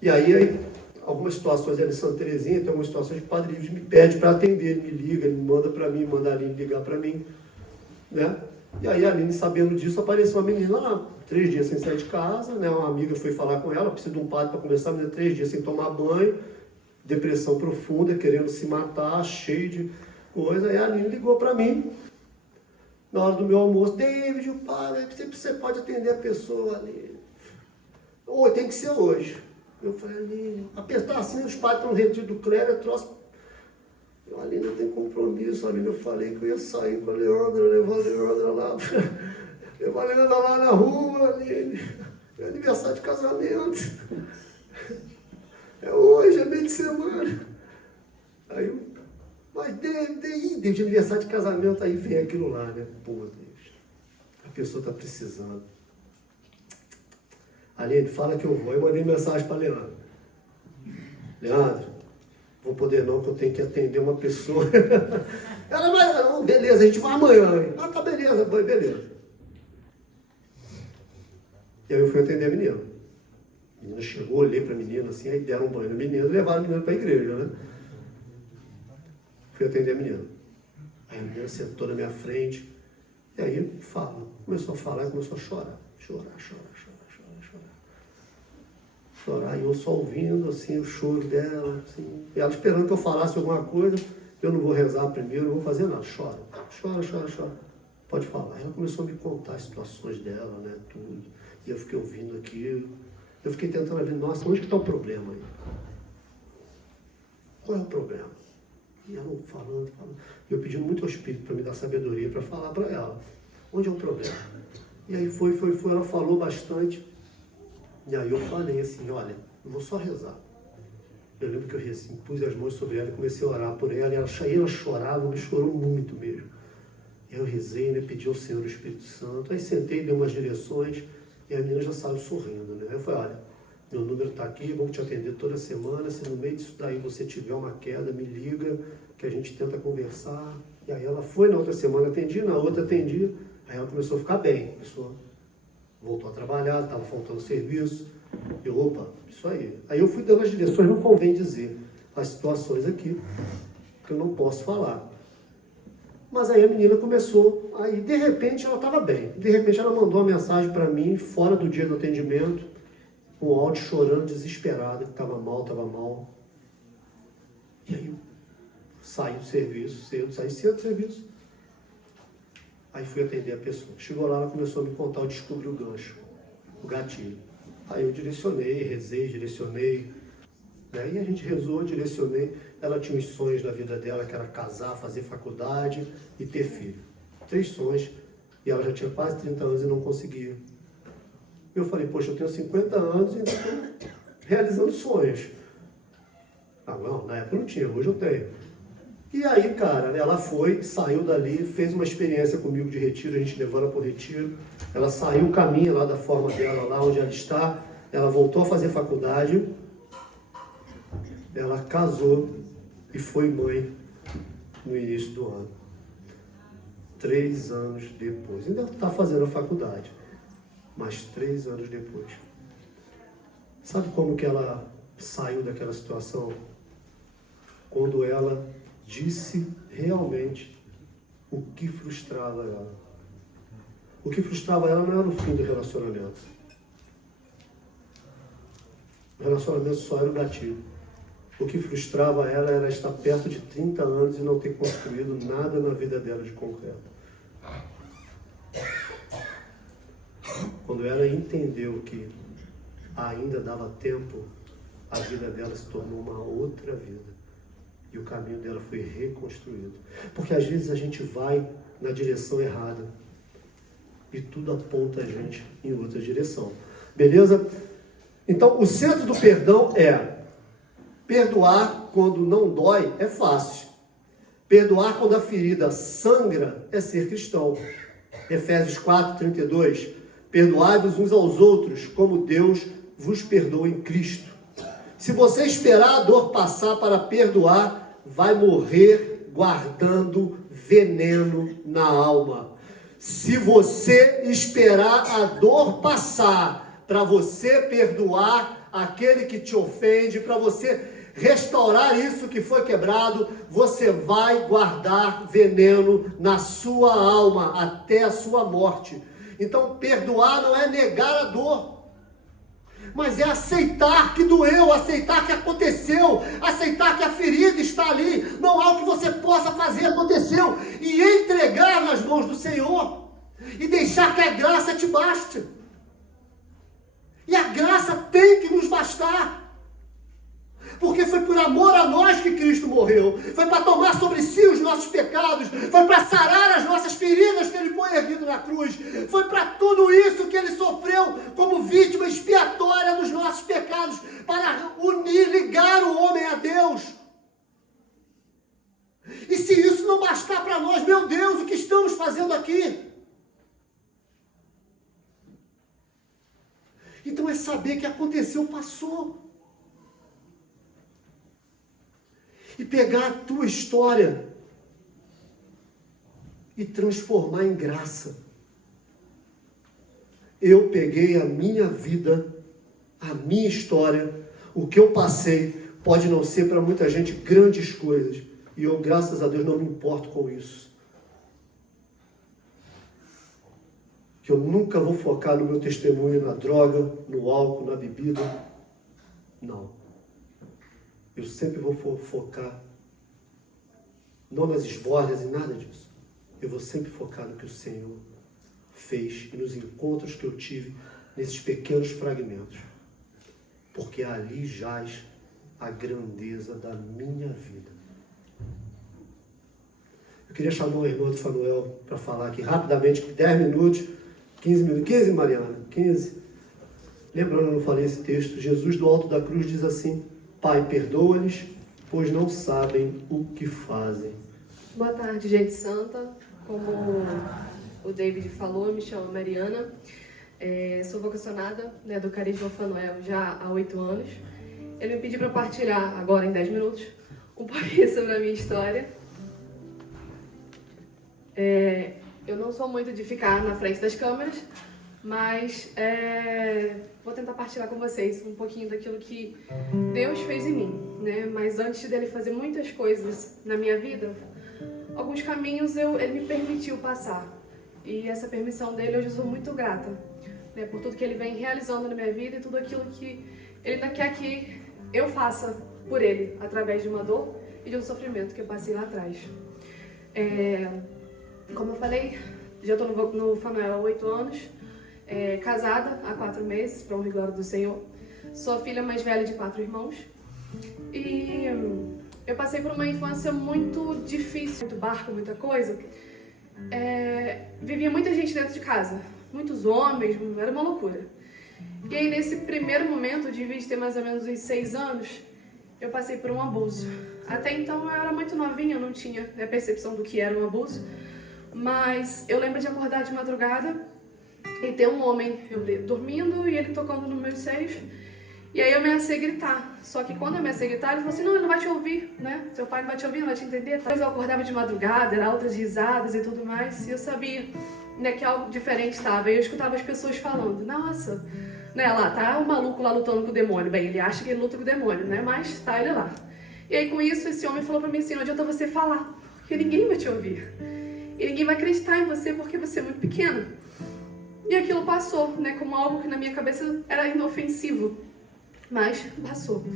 E aí algumas situações ali em Santa Terezinha, tem algumas situações que o Padre Ives me pede para atender. Ele me liga, ele me manda para mim, manda a Aline ligar para mim. Né? E aí a Aline, sabendo disso, apareceu uma menina lá, 3 dias sem sair de casa, né? Uma amiga foi falar com ela, precisa de um padre para começar, a menina 3 dias sem tomar banho, depressão profunda, querendo se matar, cheio de coisa. Aí a Aline ligou para mim, na hora do meu almoço, David, o padre, você pode atender a pessoa ali. Ou tem que ser hoje. Eu falei, Aline, apertar assim, os padres estão no retiro do Clero, troço. Eu, Aline, não tem compromisso, Aline, eu falei que eu ia sair com a Leandra, levar a Leandra lá, levar a Leandra lá na rua, Aline, é aniversário de casamento, é hoje, é meio de semana. Aí eu, mas David, aniversário de casamento, aí vem aquilo lá, né? Pô, Deus, a pessoa está precisando. Aline, fala que eu vou. Eu mandei mensagem para Leandro. Leandro, vou poder não, que eu tenho que atender uma pessoa. Ela vai, oh, beleza, a gente vai amanhã. Hein? Ah, tá, beleza, beleza. E aí eu fui atender a menina. A menina chegou, olhei para a menina assim, aí deram um banho na menina e levaram a menina para a igreja, né? Fui atender a menina. Aí a menina sentou na minha frente. E aí começou a falar e começou a chorar. Chorar. E eu só ouvindo assim, o choro dela, assim, e ela esperando que eu falasse alguma coisa. Eu não vou rezar primeiro, não vou fazer nada. Chora. Pode falar. Ela começou a me contar as situações dela, né, tudo. E eu fiquei ouvindo aquilo. Eu fiquei tentando ver, nossa, onde que está o problema aí? Qual é o problema? E ela falando. E eu pedindo muito ao Espírito para me dar sabedoria, para falar para ela. Onde é o problema? E aí foi, ela falou bastante. E aí eu falei assim, olha, eu vou só rezar. Eu lembro que eu assim, pus as mãos sobre ela e comecei a orar por ela. E ela chorava, me chorou muito mesmo. E eu rezei, né, pedi ao Senhor o Espírito Santo. Aí sentei, dei umas direções. E a menina já saiu sorrindo, né? Aí eu falei, olha, meu número está aqui, vamos te atender toda semana. Se no meio disso daí você tiver uma queda, me liga, que a gente tenta conversar. E aí ela foi, na outra semana atendi, na outra atendi. Aí ela começou a ficar bem, voltou a trabalhar, estava faltando serviço. Eu, opa, isso aí. Aí eu fui dando as direções, não convém dizer as situações aqui, que eu não posso falar. Mas aí a menina começou, aí de repente ela estava bem. De repente ela mandou uma mensagem para mim, fora do dia do atendimento, um áudio chorando, desesperada, que estava mal. E aí eu saí do serviço, saí cedo do serviço. Aí fui atender a pessoa. Chegou lá, ela começou a me contar, eu descobri o gancho, o gatilho. Aí eu direcionei, rezei, né? E a gente rezou, direcionei. Ela tinha os sonhos da vida dela, que era casar, fazer faculdade e ter filho. 3 sonhos. E ela já tinha quase 30 anos e não conseguia. Eu falei, poxa, eu tenho 50 anos e ainda estou realizando sonhos. Ah, não, na época eu não tinha, hoje eu tenho. E aí, cara, ela foi, saiu dali, fez uma experiência comigo de retiro, a gente levou ela para o retiro. Ela saiu o caminho lá da forma dela, lá onde ela está. Ela voltou a fazer faculdade. Ela casou e foi mãe no início do ano. 3 anos depois. Ainda está fazendo a faculdade, mas 3 anos depois. Sabe como que ela saiu daquela situação? Quando ela disse realmente o que frustrava ela. O que frustrava ela não era o fim do relacionamento. O relacionamento só era o gatilho. O que frustrava ela era estar perto de 30 anos e não ter construído nada na vida dela de concreto. Quando ela entendeu que ainda dava tempo, a vida dela se tornou uma outra vida. E o caminho dela foi reconstruído. Porque às vezes a gente vai na direção errada. E tudo aponta a gente em outra direção. Beleza? Então, o centro do perdão é: perdoar quando não dói é fácil. Perdoar quando a ferida sangra é ser cristão. Efésios 4:32. Perdoai-vos uns aos outros, como Deus vos perdoa em Cristo. Se você esperar a dor passar para perdoar, vai morrer guardando veneno na alma. Se você esperar a dor passar para você perdoar aquele que te ofende, para você restaurar isso que foi quebrado, você vai guardar veneno na sua alma até a sua morte. Então, perdoar não é negar a dor, mas é aceitar que doeu, aceitar que aconteceu, aceitar que a ferida está ali, não há o que você possa fazer, aconteceu, e entregar nas mãos do Senhor, e deixar que a graça te baste. E a graça tem que nos bastar, porque foi por amor a nós que Cristo morreu, foi para tomar sobre si os nossos pecados, foi para sarar as nossas feridas que Ele foi erguido na cruz, foi para tudo isso que Ele sofreu como vítima expiatória dos nossos pecados, para unir, ligar o homem a Deus. E se isso não bastar para nós, meu Deus, o que estamos fazendo aqui? Então é saber que aconteceu, passou. E pegar a tua história e transformar em graça. Eu peguei a minha vida, a minha história, o que eu passei, pode não ser para muita gente grandes coisas. E eu, graças a Deus, não me importo com isso. Que eu nunca vou focar no meu testemunho na droga, no álcool, na bebida. Não. Eu sempre vou focar, não nas esbórnias e nada disso. Eu vou sempre focar no que o Senhor fez e nos encontros que eu tive nesses pequenos fragmentos. Porque ali jaz a grandeza da minha vida. Eu queria chamar o irmão de Fanuel para falar aqui rapidamente, 10 minutos, 15 minutos. 15, Mariana? 15. Lembrando, eu não falei esse texto. Jesus do alto da cruz diz assim: Pai, perdoa-lhes, pois não sabem o que fazem. Boa tarde, gente santa. Como o David falou, eu me chamo Mariana. Sou vocacionada, do Carisma Fanuel já há 8 anos. Ele me pediu para partilhar agora em 10 minutos um pouquinho sobre a minha história. Eu não sou muito de ficar na frente das câmeras, mas vou tentar partilhar com vocês um pouquinho daquilo que Deus fez em mim, né? Mas antes dele fazer muitas coisas na minha vida, alguns caminhos ele me permitiu passar. E essa permissão dele hoje eu sou muito grata, né, por tudo que ele vem realizando na minha vida e tudo aquilo que ele ainda quer que eu faça por ele, através de uma dor e de um sofrimento que eu passei lá atrás. Como eu falei, já estou no Fanuel há 8 anos, casada há 4 meses, para honra e glória do Senhor. Sou a filha mais velha de 4 irmãos. E eu passei por uma infância muito difícil, muito barco, muita coisa. Vivia muita gente dentro de casa, muitos homens, era uma loucura. E aí nesse primeiro momento, eu devia ter mais ou menos uns 6 anos, eu passei por um abuso. Até então eu era muito novinha, eu não tinha a percepção do que era um abuso. Mas eu lembro de acordar de madrugada e ter um homem dormindo e ele tocando nos meus seios. E aí eu ameacei gritar. Só que quando eu ameacei gritar, ele falou assim, não, ele não vai te ouvir, né? Seu pai não vai te ouvir, não vai te entender. Depois eu acordava de madrugada, era altas risadas e tudo mais. E eu sabia, né, que algo diferente estava. E eu escutava as pessoas falando, nossa, né, lá tá o maluco lá lutando com o demônio. Bem, ele acha que ele luta com o demônio, né? Mas tá ele lá. E aí com isso, esse homem falou pra mim assim, não adianta você falar, porque ninguém vai te ouvir. E ninguém vai acreditar em você porque você é muito pequena. E aquilo passou, né, como algo que na minha cabeça era inofensivo. Mas passou.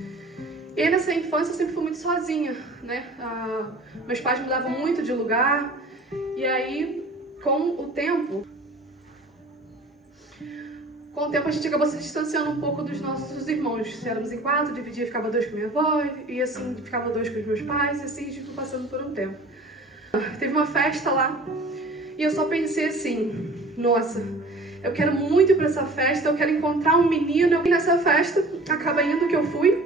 E aí nessa infância eu sempre fui muito sozinha, né? Meus pais mudavam muito de lugar. E aí, com o tempo a gente acabou se distanciando um pouco dos nossos irmãos. Éramos em 4, dividia, ficava 2 com minha avó, e assim, ficava 2 com os meus pais, e assim a gente foi passando por um tempo. Teve uma festa lá, e eu só pensei assim, nossa, eu quero muito ir pra essa festa, eu quero encontrar um menino. E nessa festa, acaba indo que eu fui,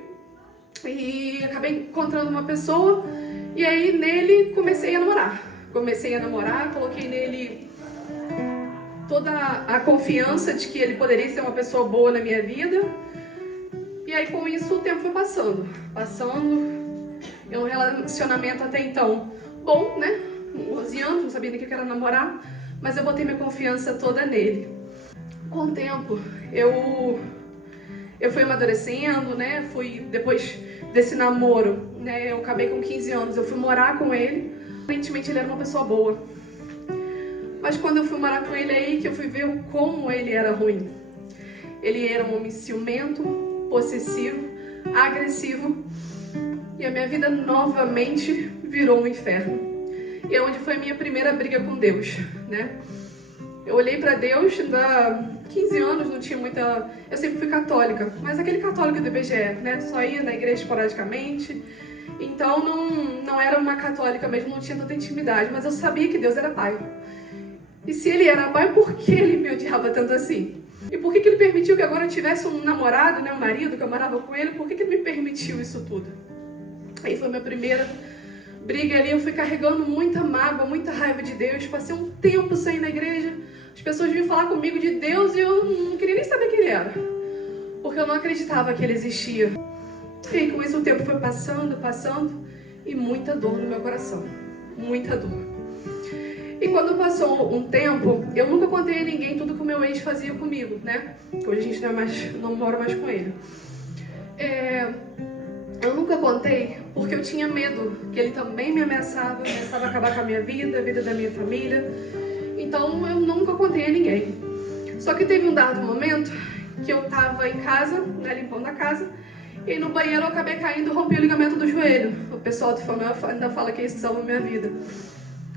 e acabei encontrando uma pessoa, e aí nele comecei a namorar. Coloquei nele toda a confiança de que ele poderia ser uma pessoa boa na minha vida. E aí com isso o tempo foi passando. Eu um relacionamento até então bom, né? 11 anos, não sabia nem o que era namorar, mas eu botei minha confiança toda nele. Com o tempo, eu fui amadurecendo, né? Depois desse namoro, né? Eu acabei com 15 anos, eu fui morar com ele. Aparentemente ele era uma pessoa boa. Mas quando eu fui morar com ele aí que eu fui ver como ele era ruim. Ele era um homem ciumento, possessivo, agressivo. E a minha vida novamente virou um inferno. E é onde foi a minha primeira briga com Deus, né? Eu olhei pra Deus, há 15 anos, não tinha muita... Eu sempre fui católica, mas aquele católico do IBGE, né? Só ia na igreja esporadicamente. Então não era uma católica mesmo, não tinha tanta intimidade. Mas eu sabia que Deus era pai. E se ele era pai, por que ele me odiava tanto assim? E por que ele permitiu que agora eu tivesse um namorado, né? Um marido, que eu morava com ele? Por que ele me permitiu isso tudo? Aí foi a minha primeira briga ali, eu fui carregando muita mágoa, muita raiva de Deus. Passei um tempo sem ir na igreja. As pessoas vinham falar comigo de Deus e eu não queria nem saber quem ele era. Porque eu não acreditava que ele existia. E aí com isso o tempo foi passando e muita dor no meu coração. Muita dor. E quando passou um tempo, eu nunca contei a ninguém tudo que o meu ex fazia comigo, né? Hoje a gente não mora mais com ele. Eu nunca contei porque eu tinha medo que ele também me ameaçava acabar com a minha vida, a vida da minha família. Então eu nunca contei a ninguém. Só que teve um dado momento que eu tava em casa, né, limpando a casa, e no banheiro eu acabei caindo e rompi o ligamento do joelho. O pessoal do Fanuel ainda fala que isso salva a minha vida.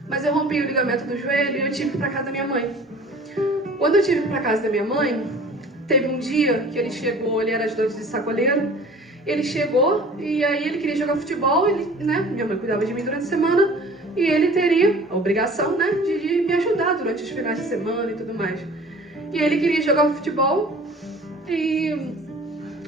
Mas eu rompi o ligamento do joelho e eu tive que ir pra casa da minha mãe. Quando eu tive que ir pra casa da minha mãe, teve um dia que ele chegou, ele era ajudante de sacoleiro. Ele chegou e aí ele queria jogar futebol, né? Minha mãe cuidava de mim durante a semana e ele teria a obrigação, né, de me ajudar durante os finais de semana e tudo mais. E ele queria jogar futebol e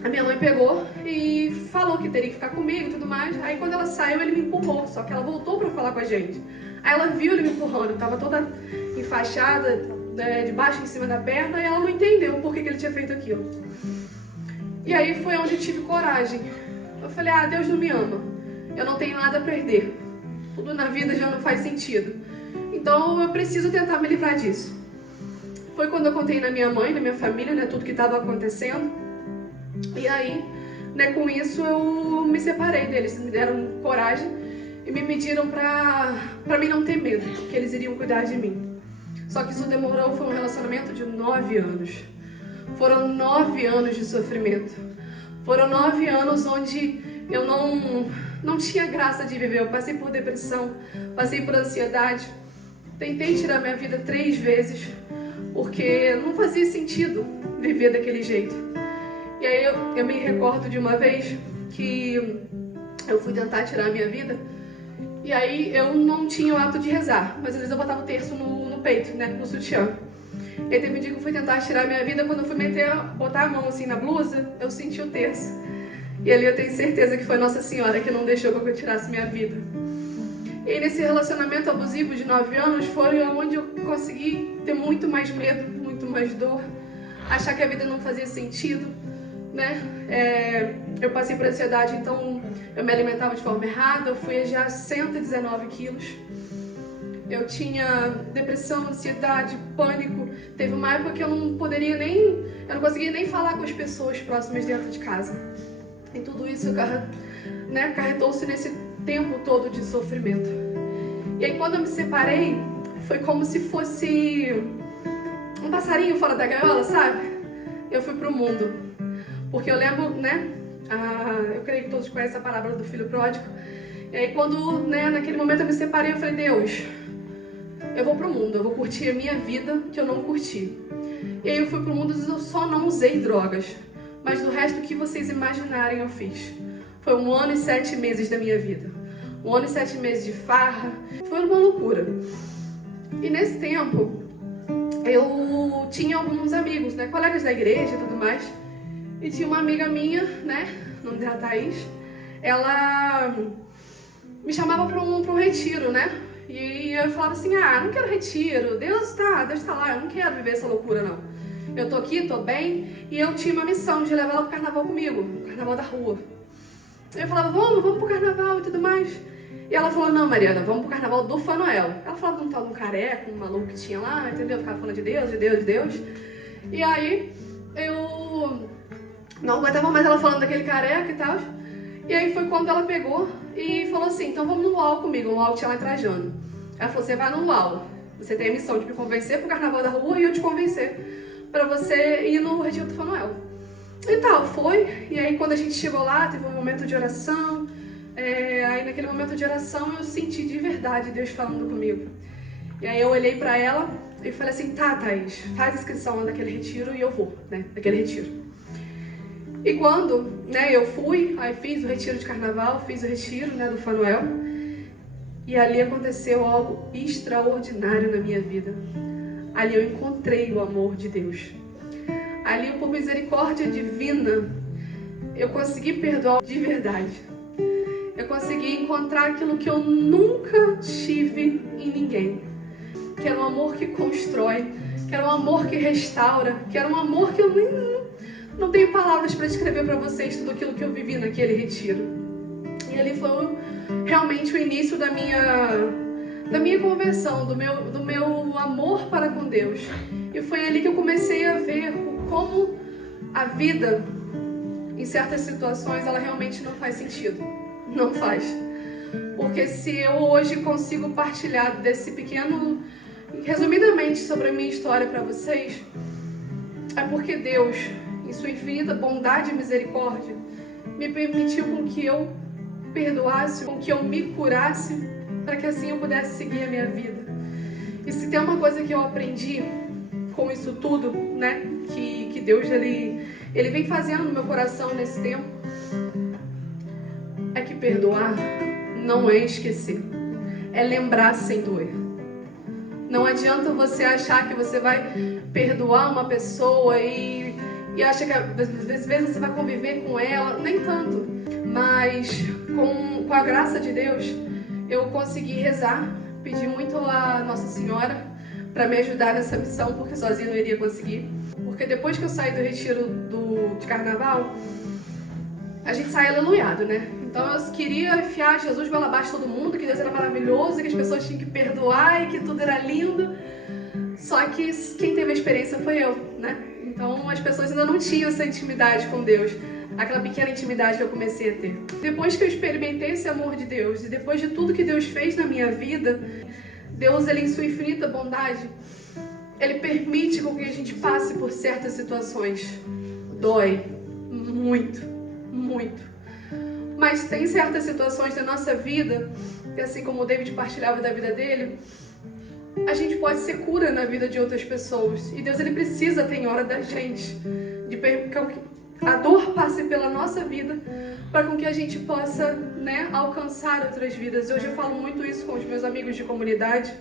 a minha mãe pegou e falou que teria que ficar comigo e tudo mais. Aí quando ela saiu, ele me empurrou, só que ela voltou pra falar com a gente. Aí ela viu ele me empurrando, eu tava toda enfaixada, de baixo em cima da perna, e ela não entendeu por que ele tinha feito aquilo. E aí foi onde eu tive coragem. Eu falei, Deus não me ama. Eu não tenho nada a perder. Tudo na vida já não faz sentido. Então eu preciso tentar me livrar disso. Foi quando eu contei na minha mãe, na minha família, né, tudo que estava acontecendo. E aí, né, com isso eu me separei deles. Me deram coragem e me pediram para mim não ter medo, que eles iriam cuidar de mim. Só que isso demorou, foi um relacionamento de 9 anos. Foram 9 anos de sofrimento. Foram 9 anos onde eu não tinha graça de viver. Eu passei por depressão, passei por ansiedade. Tentei tirar minha vida 3 vezes, porque não fazia sentido viver daquele jeito. E aí eu me recordo de uma vez que eu fui tentar tirar a minha vida, e aí eu não tinha o hábito de rezar, mas às vezes eu botava o terço no peito, né, no sutiã. E aí teve um dia que eu fui tentar tirar a minha vida, quando eu fui botar a mão assim na blusa, eu senti o terço. E ali eu tenho certeza que foi Nossa Senhora que não deixou que eu tirasse minha vida. E nesse relacionamento abusivo de 9 anos foi onde eu consegui ter muito mais medo, muito mais dor, achar que a vida não fazia sentido, né? Eu passei por ansiedade, então eu me alimentava de forma errada, eu fui já 119 quilos. Eu tinha depressão, ansiedade, pânico. Teve uma época que eu não conseguia nem falar com as pessoas próximas dentro de casa. E tudo isso carretou-se nesse tempo todo de sofrimento. E aí quando eu me separei, foi como se fosse um passarinho fora da gaiola, sabe? Eu fui pro mundo. Porque eu lembro, né? Eu creio que todos conhecem a parábola do filho pródigo. E aí quando, naquele momento eu me separei, eu falei, Deus, eu vou pro mundo, eu vou curtir a minha vida que eu não curti. E aí eu fui pro mundo e eu só não usei drogas. Mas do resto que vocês imaginarem eu fiz. Foi 1 ano e 7 meses da minha vida. 1 ano e 7 meses de farra. Foi uma loucura. E nesse tempo, eu tinha alguns amigos, né? Colegas da igreja e tudo mais. E tinha uma amiga minha, né? O nome dela Thaís. Ela me chamava para um retiro, né? E eu falava assim, não quero retiro. Deus tá lá, eu não quero viver essa loucura, não. Eu tô aqui, tô bem. E eu tinha uma missão de levar ela pro carnaval comigo. Carnaval da rua. Eu falava, vamos pro carnaval e tudo mais. E ela falou, não, Mariana, vamos pro carnaval do Fanoel. Ela falava de um tal de um careca, um maluco que tinha lá, entendeu? Ficava falando de Deus, de Deus, de Deus. E aí, eu não aguentava mais ela falando daquele careca e tal. E aí foi quando ela pegou e falou assim, então vamos no luau comigo. O luau tinha lá em Trajano. Ela falou, você vai no luau. Você tem a missão de me convencer pro carnaval da rua e eu te convencer pra você ir no retiro do Fanoel. E tal, foi. E aí quando a gente chegou lá, teve um momento de oração. Aí naquele momento de oração eu senti de verdade Deus falando comigo. E aí eu olhei pra ela e falei assim, tá, Thaís, faz inscrição naquele retiro e eu vou, né, naquele retiro. E quando, eu fui, aí fiz o retiro de carnaval, fiz o retiro, do Fanoel. E ali aconteceu algo extraordinário na minha vida. Ali eu encontrei o amor de Deus. Ali, por misericórdia divina, eu consegui perdoar de verdade. Eu consegui encontrar aquilo que eu nunca tive em ninguém. Que era um amor que constrói, que era um amor que restaura, que era um amor que eu não tenho palavras para descrever para vocês tudo aquilo que eu vivi naquele retiro. E ali foi realmente o início da minha conversão, do meu amor para com Deus. E foi ali que eu comecei a ver como a vida, em certas situações, ela realmente não faz sentido. Não faz. Porque se eu hoje consigo partilhar desse pequeno, resumidamente, sobre a minha história para vocês, é porque Deus, em sua infinita bondade e misericórdia, me permitiu com que eu perdoasse, com que eu me curasse, para que assim eu pudesse seguir a minha vida. E se tem uma coisa que eu aprendi com isso tudo, que Deus ele vem fazendo no meu coração nesse tempo, é que perdoar não é esquecer, é lembrar sem doer. Não adianta você achar que você vai perdoar uma pessoa e acha que às vezes você vai conviver com ela, nem tanto. Mas com a graça de Deus, eu consegui rezar, pedir muito a Nossa Senhora para me ajudar nessa missão, porque sozinha não iria conseguir. Porque depois que eu saí do retiro de carnaval, a gente sai aleluiado, Então eu queria enfiar Jesus goela abaixo de todo mundo, que Deus era maravilhoso, que as pessoas tinham que perdoar e que tudo era lindo. Só que quem teve a experiência foi eu, Então as pessoas ainda não tinham essa intimidade com Deus, aquela pequena intimidade que eu comecei a ter. Depois que eu experimentei esse amor de Deus e depois de tudo que Deus fez na minha vida, Deus, ele em sua infinita bondade, ele permite com que a gente passe por certas situações. Dói muito, muito. Mas tem certas situações da nossa vida, que assim como o David partilhava da vida dele, a gente pode ser cura na vida de outras pessoas. E Deus, ele precisa, tem hora da gente, de que a dor passe pela nossa vida, para com que a gente possa, né, alcançar outras vidas. Hoje eu falo muito isso com os meus amigos de comunidade,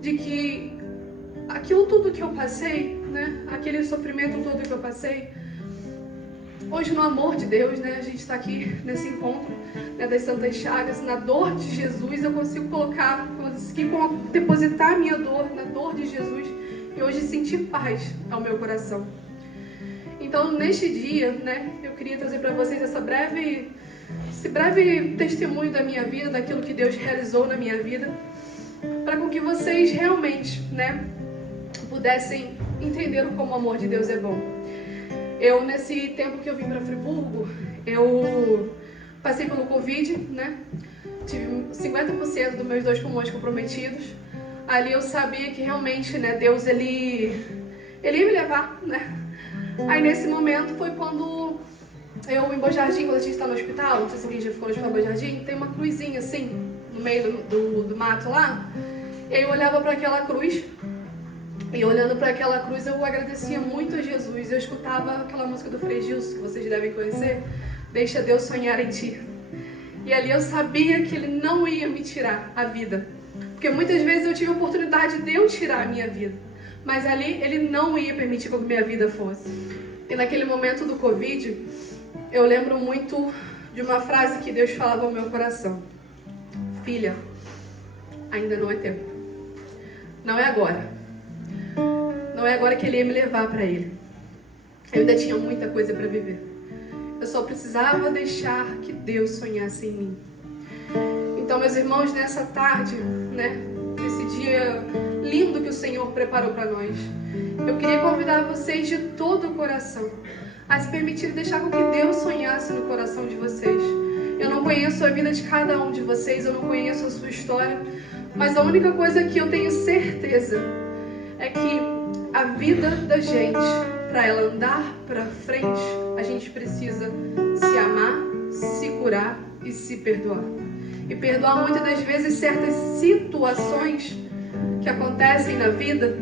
de que aquilo tudo que eu passei, né, aquele sofrimento todo que eu passei, hoje no amor de Deus, né, a gente está aqui nesse encontro, né, das Santas Chagas, na dor de Jesus, eu consigo colocar, consegui depositar a minha dor na dor de Jesus e hoje sentir paz ao meu coração. Então, neste dia, né, eu queria trazer para vocês esse breve testemunho da minha vida, daquilo que Deus realizou na minha vida, para com que vocês realmente, né, pudessem entender como o amor de Deus é bom. Eu, nesse tempo que eu vim para Friburgo, eu passei pelo Covid, né, tive 50% dos meus 2 pulmões comprometidos. Ali eu sabia que realmente, né, Deus, ele ia me levar, né. Aí nesse momento foi quando eu, em Bom Jardim, quando a gente está no hospital, não sei se alguém já ficou no hospital Bom Jardim, tem uma cruzinha assim, no meio do mato lá. E aí eu olhava para aquela cruz, e olhando para aquela cruz eu agradecia muito a Jesus. Eu escutava aquela música do Frei Gilson, que vocês devem conhecer, Deixa Deus Sonhar em Ti. E ali eu sabia que Ele não ia me tirar a vida, porque muitas vezes eu tive a oportunidade de eu tirar a minha vida, mas ali Ele não ia permitir que a minha vida fosse. E naquele momento do Covid, eu lembro muito de uma frase que Deus falava ao meu coração: filha, ainda não é tempo. Não é agora. Não é agora que Ele ia me levar para Ele. Eu ainda tinha muita coisa para viver. Eu só precisava deixar que Deus sonhasse em mim. Então, meus irmãos, nessa tarde, né, nesse dia lindo que o Senhor preparou para nós, eu queria convidar vocês de todo o coração a se permitir deixar com que Deus sonhasse no coração de vocês. Eu não conheço a vida de cada um de vocês, eu não conheço a sua história, mas a única coisa que eu tenho certeza é que a vida da gente, para ela andar para frente, a gente precisa se amar, se curar e se perdoar. E perdoar muitas das vezes certas situações que acontecem na vida,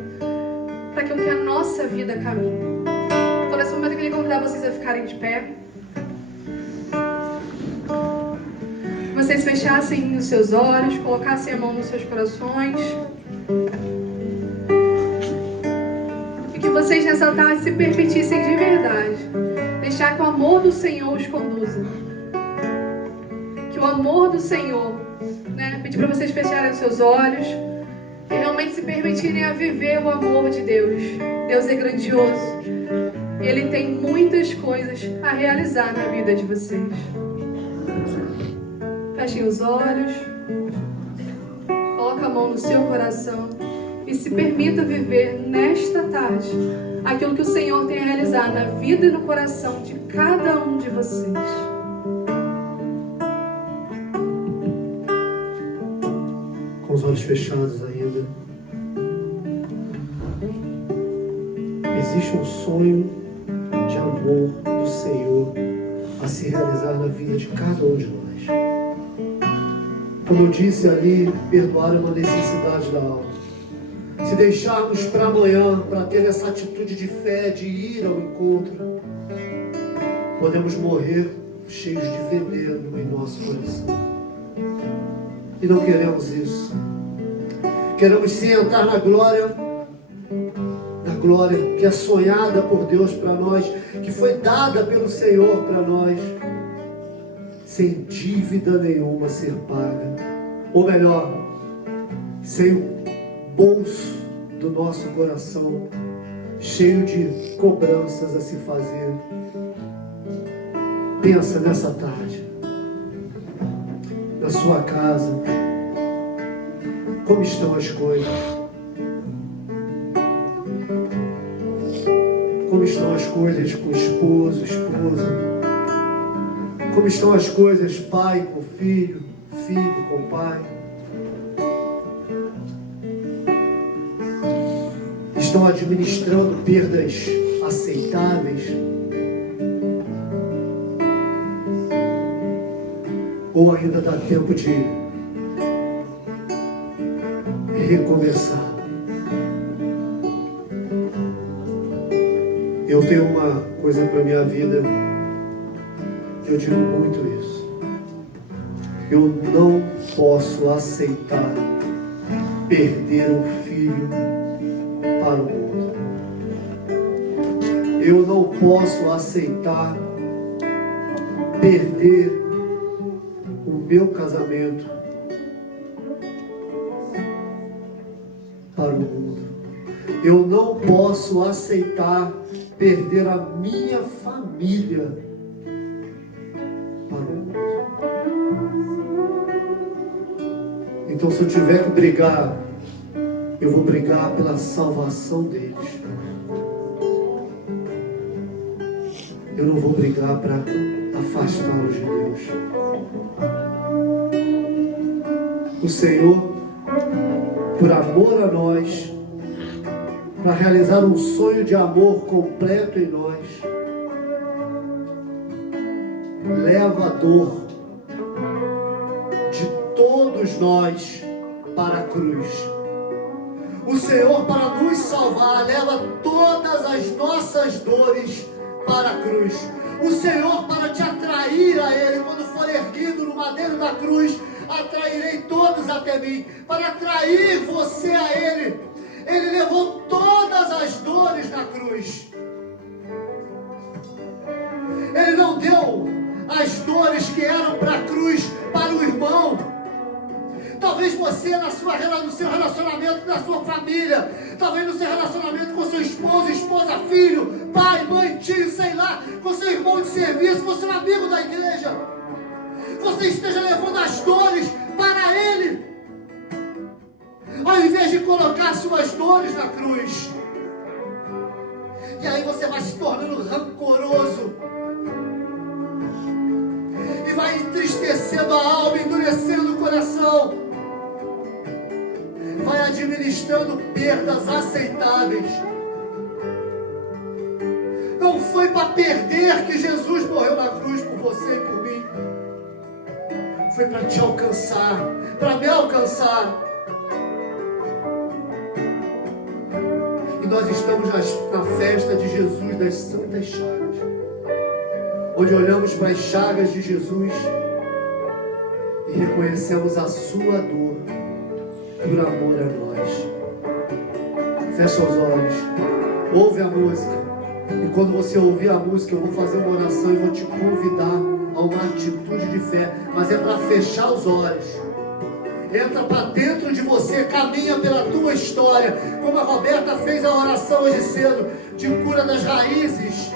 para que a nossa vida caminhe. Então, nesse momento, eu queria convidar vocês a ficarem de pé. Vocês fechassem os seus olhos, colocassem a mão nos seus corações. E que vocês nessa tarde se permitissem de verdade deixar que o amor do Senhor os conduza. Que o amor do Senhor, né, pedir para vocês fecharem os seus olhos e realmente se permitirem a viver o amor de Deus. Deus é grandioso. E Ele tem muitas coisas a realizar na vida de vocês. Fechem os olhos. Coloque a mão no seu coração e se permita viver nesta tarde aquilo que o Senhor tem a realizar na vida e no coração de cada um de vocês. Com os olhos fechados ainda. Existe um sonho de amor do Senhor a se realizar na vida de cada um de nós. Como eu disse ali, perdoar é uma necessidade da alma. Se deixarmos para amanhã, para ter essa atitude de fé, de ir ao encontro, podemos morrer cheios de veneno em nosso coração. E não queremos isso. Queremos sim entrar na glória que é sonhada por Deus para nós, que foi dada pelo Senhor para nós, sem dívida nenhuma a ser paga. Ou melhor, sem o bolso do nosso coração cheio de cobranças a se fazer. Pensa nessa tarde, na sua casa, como estão as coisas? Como estão as coisas com o esposo, esposa? Como estão as coisas, pai com filho, filho com pai? Estão administrando perdas aceitáveis? Ou ainda dá tempo de recomeçar? Eu tenho uma coisa para minha vida que eu digo muito isso. Eu não posso aceitar perder um filho para o mundo. Eu não posso aceitar perder o meu casamento para o mundo. Eu não posso aceitar perder a minha família para o mundo. Então, se eu tiver que brigar, eu vou brigar pela salvação deles. Eu não vou brigar para afastá-los de Deus. O Senhor, por amor a nós, para realizar um sonho de amor completo em nós, leva a dor de todos nós para a cruz. O Senhor, para nos salvar, leva todas as nossas dores para a cruz. O Senhor, para te atrair a Ele, quando for erguido no madeiro da cruz, atrairei todos até mim. Para atrair você a Ele, Ele levou todas as dores na cruz. Ele não deu as dores que eram para a cruz para o irmão. Talvez você no seu relacionamento, na sua família, talvez no seu relacionamento com seu esposo, esposa, filho, pai, mãe, tio, sei lá, com seu irmão de serviço, com seu amigo da igreja, você esteja levando as dores para ele, ao invés de colocar suas dores na cruz. E aí você vai se tornando rancoroso e vai entristecendo a alma, endurecendo o coração, vai administrando perdas aceitáveis. Não foi para perder que Jesus morreu na cruz por você e por mim. Foi para te alcançar, para me alcançar. E nós estamos na festa de Jesus das Santas Chagas, onde olhamos para as chagas de Jesus e reconhecemos a sua dor por amor a nós. Fecha os olhos, ouve a música, e quando você ouvir a música, eu vou fazer uma oração e vou te convidar a uma atitude de fé, mas é para fechar os olhos. Entra para dentro de você, caminha pela tua história, como a Roberta fez a oração hoje cedo, de cura das raízes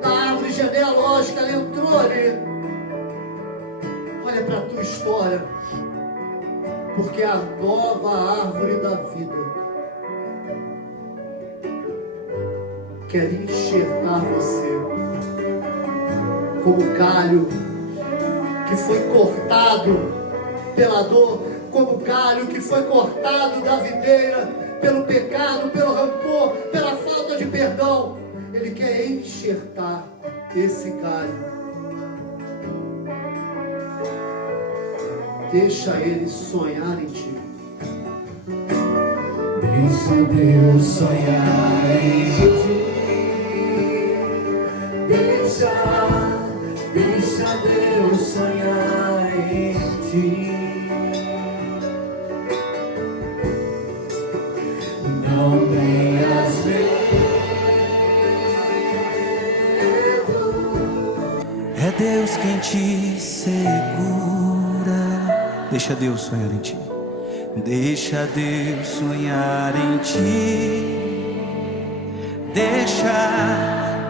da árvore genealógica. Ela entrou ali. Olha para a tua história, porque é a nova árvore da vida quer enxertar você como galho que foi cortado pela dor, como galho que foi cortado da videira pelo pecado, pelo rancor, pela falta de perdão. Ele quer enxertar esse galho. Deixa ele sonhar em ti. Deixa Deus sonhar em ti. Deixa Deus sonhar em ti. Não tenhas medo. É Deus quem te segura. Deixa Deus sonhar em ti. Deixa Deus sonhar em ti.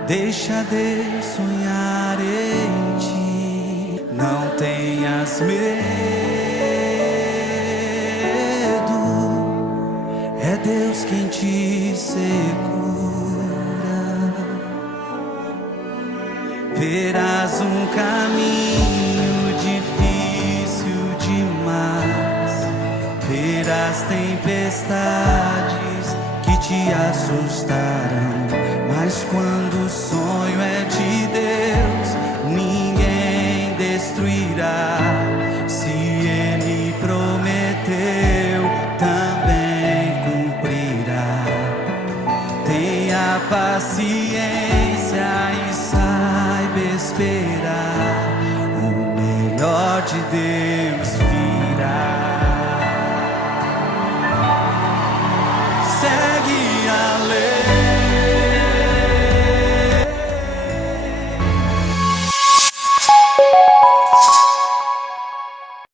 Deixa Deus sonhar em ti. Não tenhas medo. É Deus quem te segura. Verás um um caminho difícil demais, verás tempestades que te assustarão, mas quando o sonho é de Deus, ninguém destruirá. Se Ele prometeu, também cumprirá. Tenha paciência e saiba esperar, o melhor de Deus virá.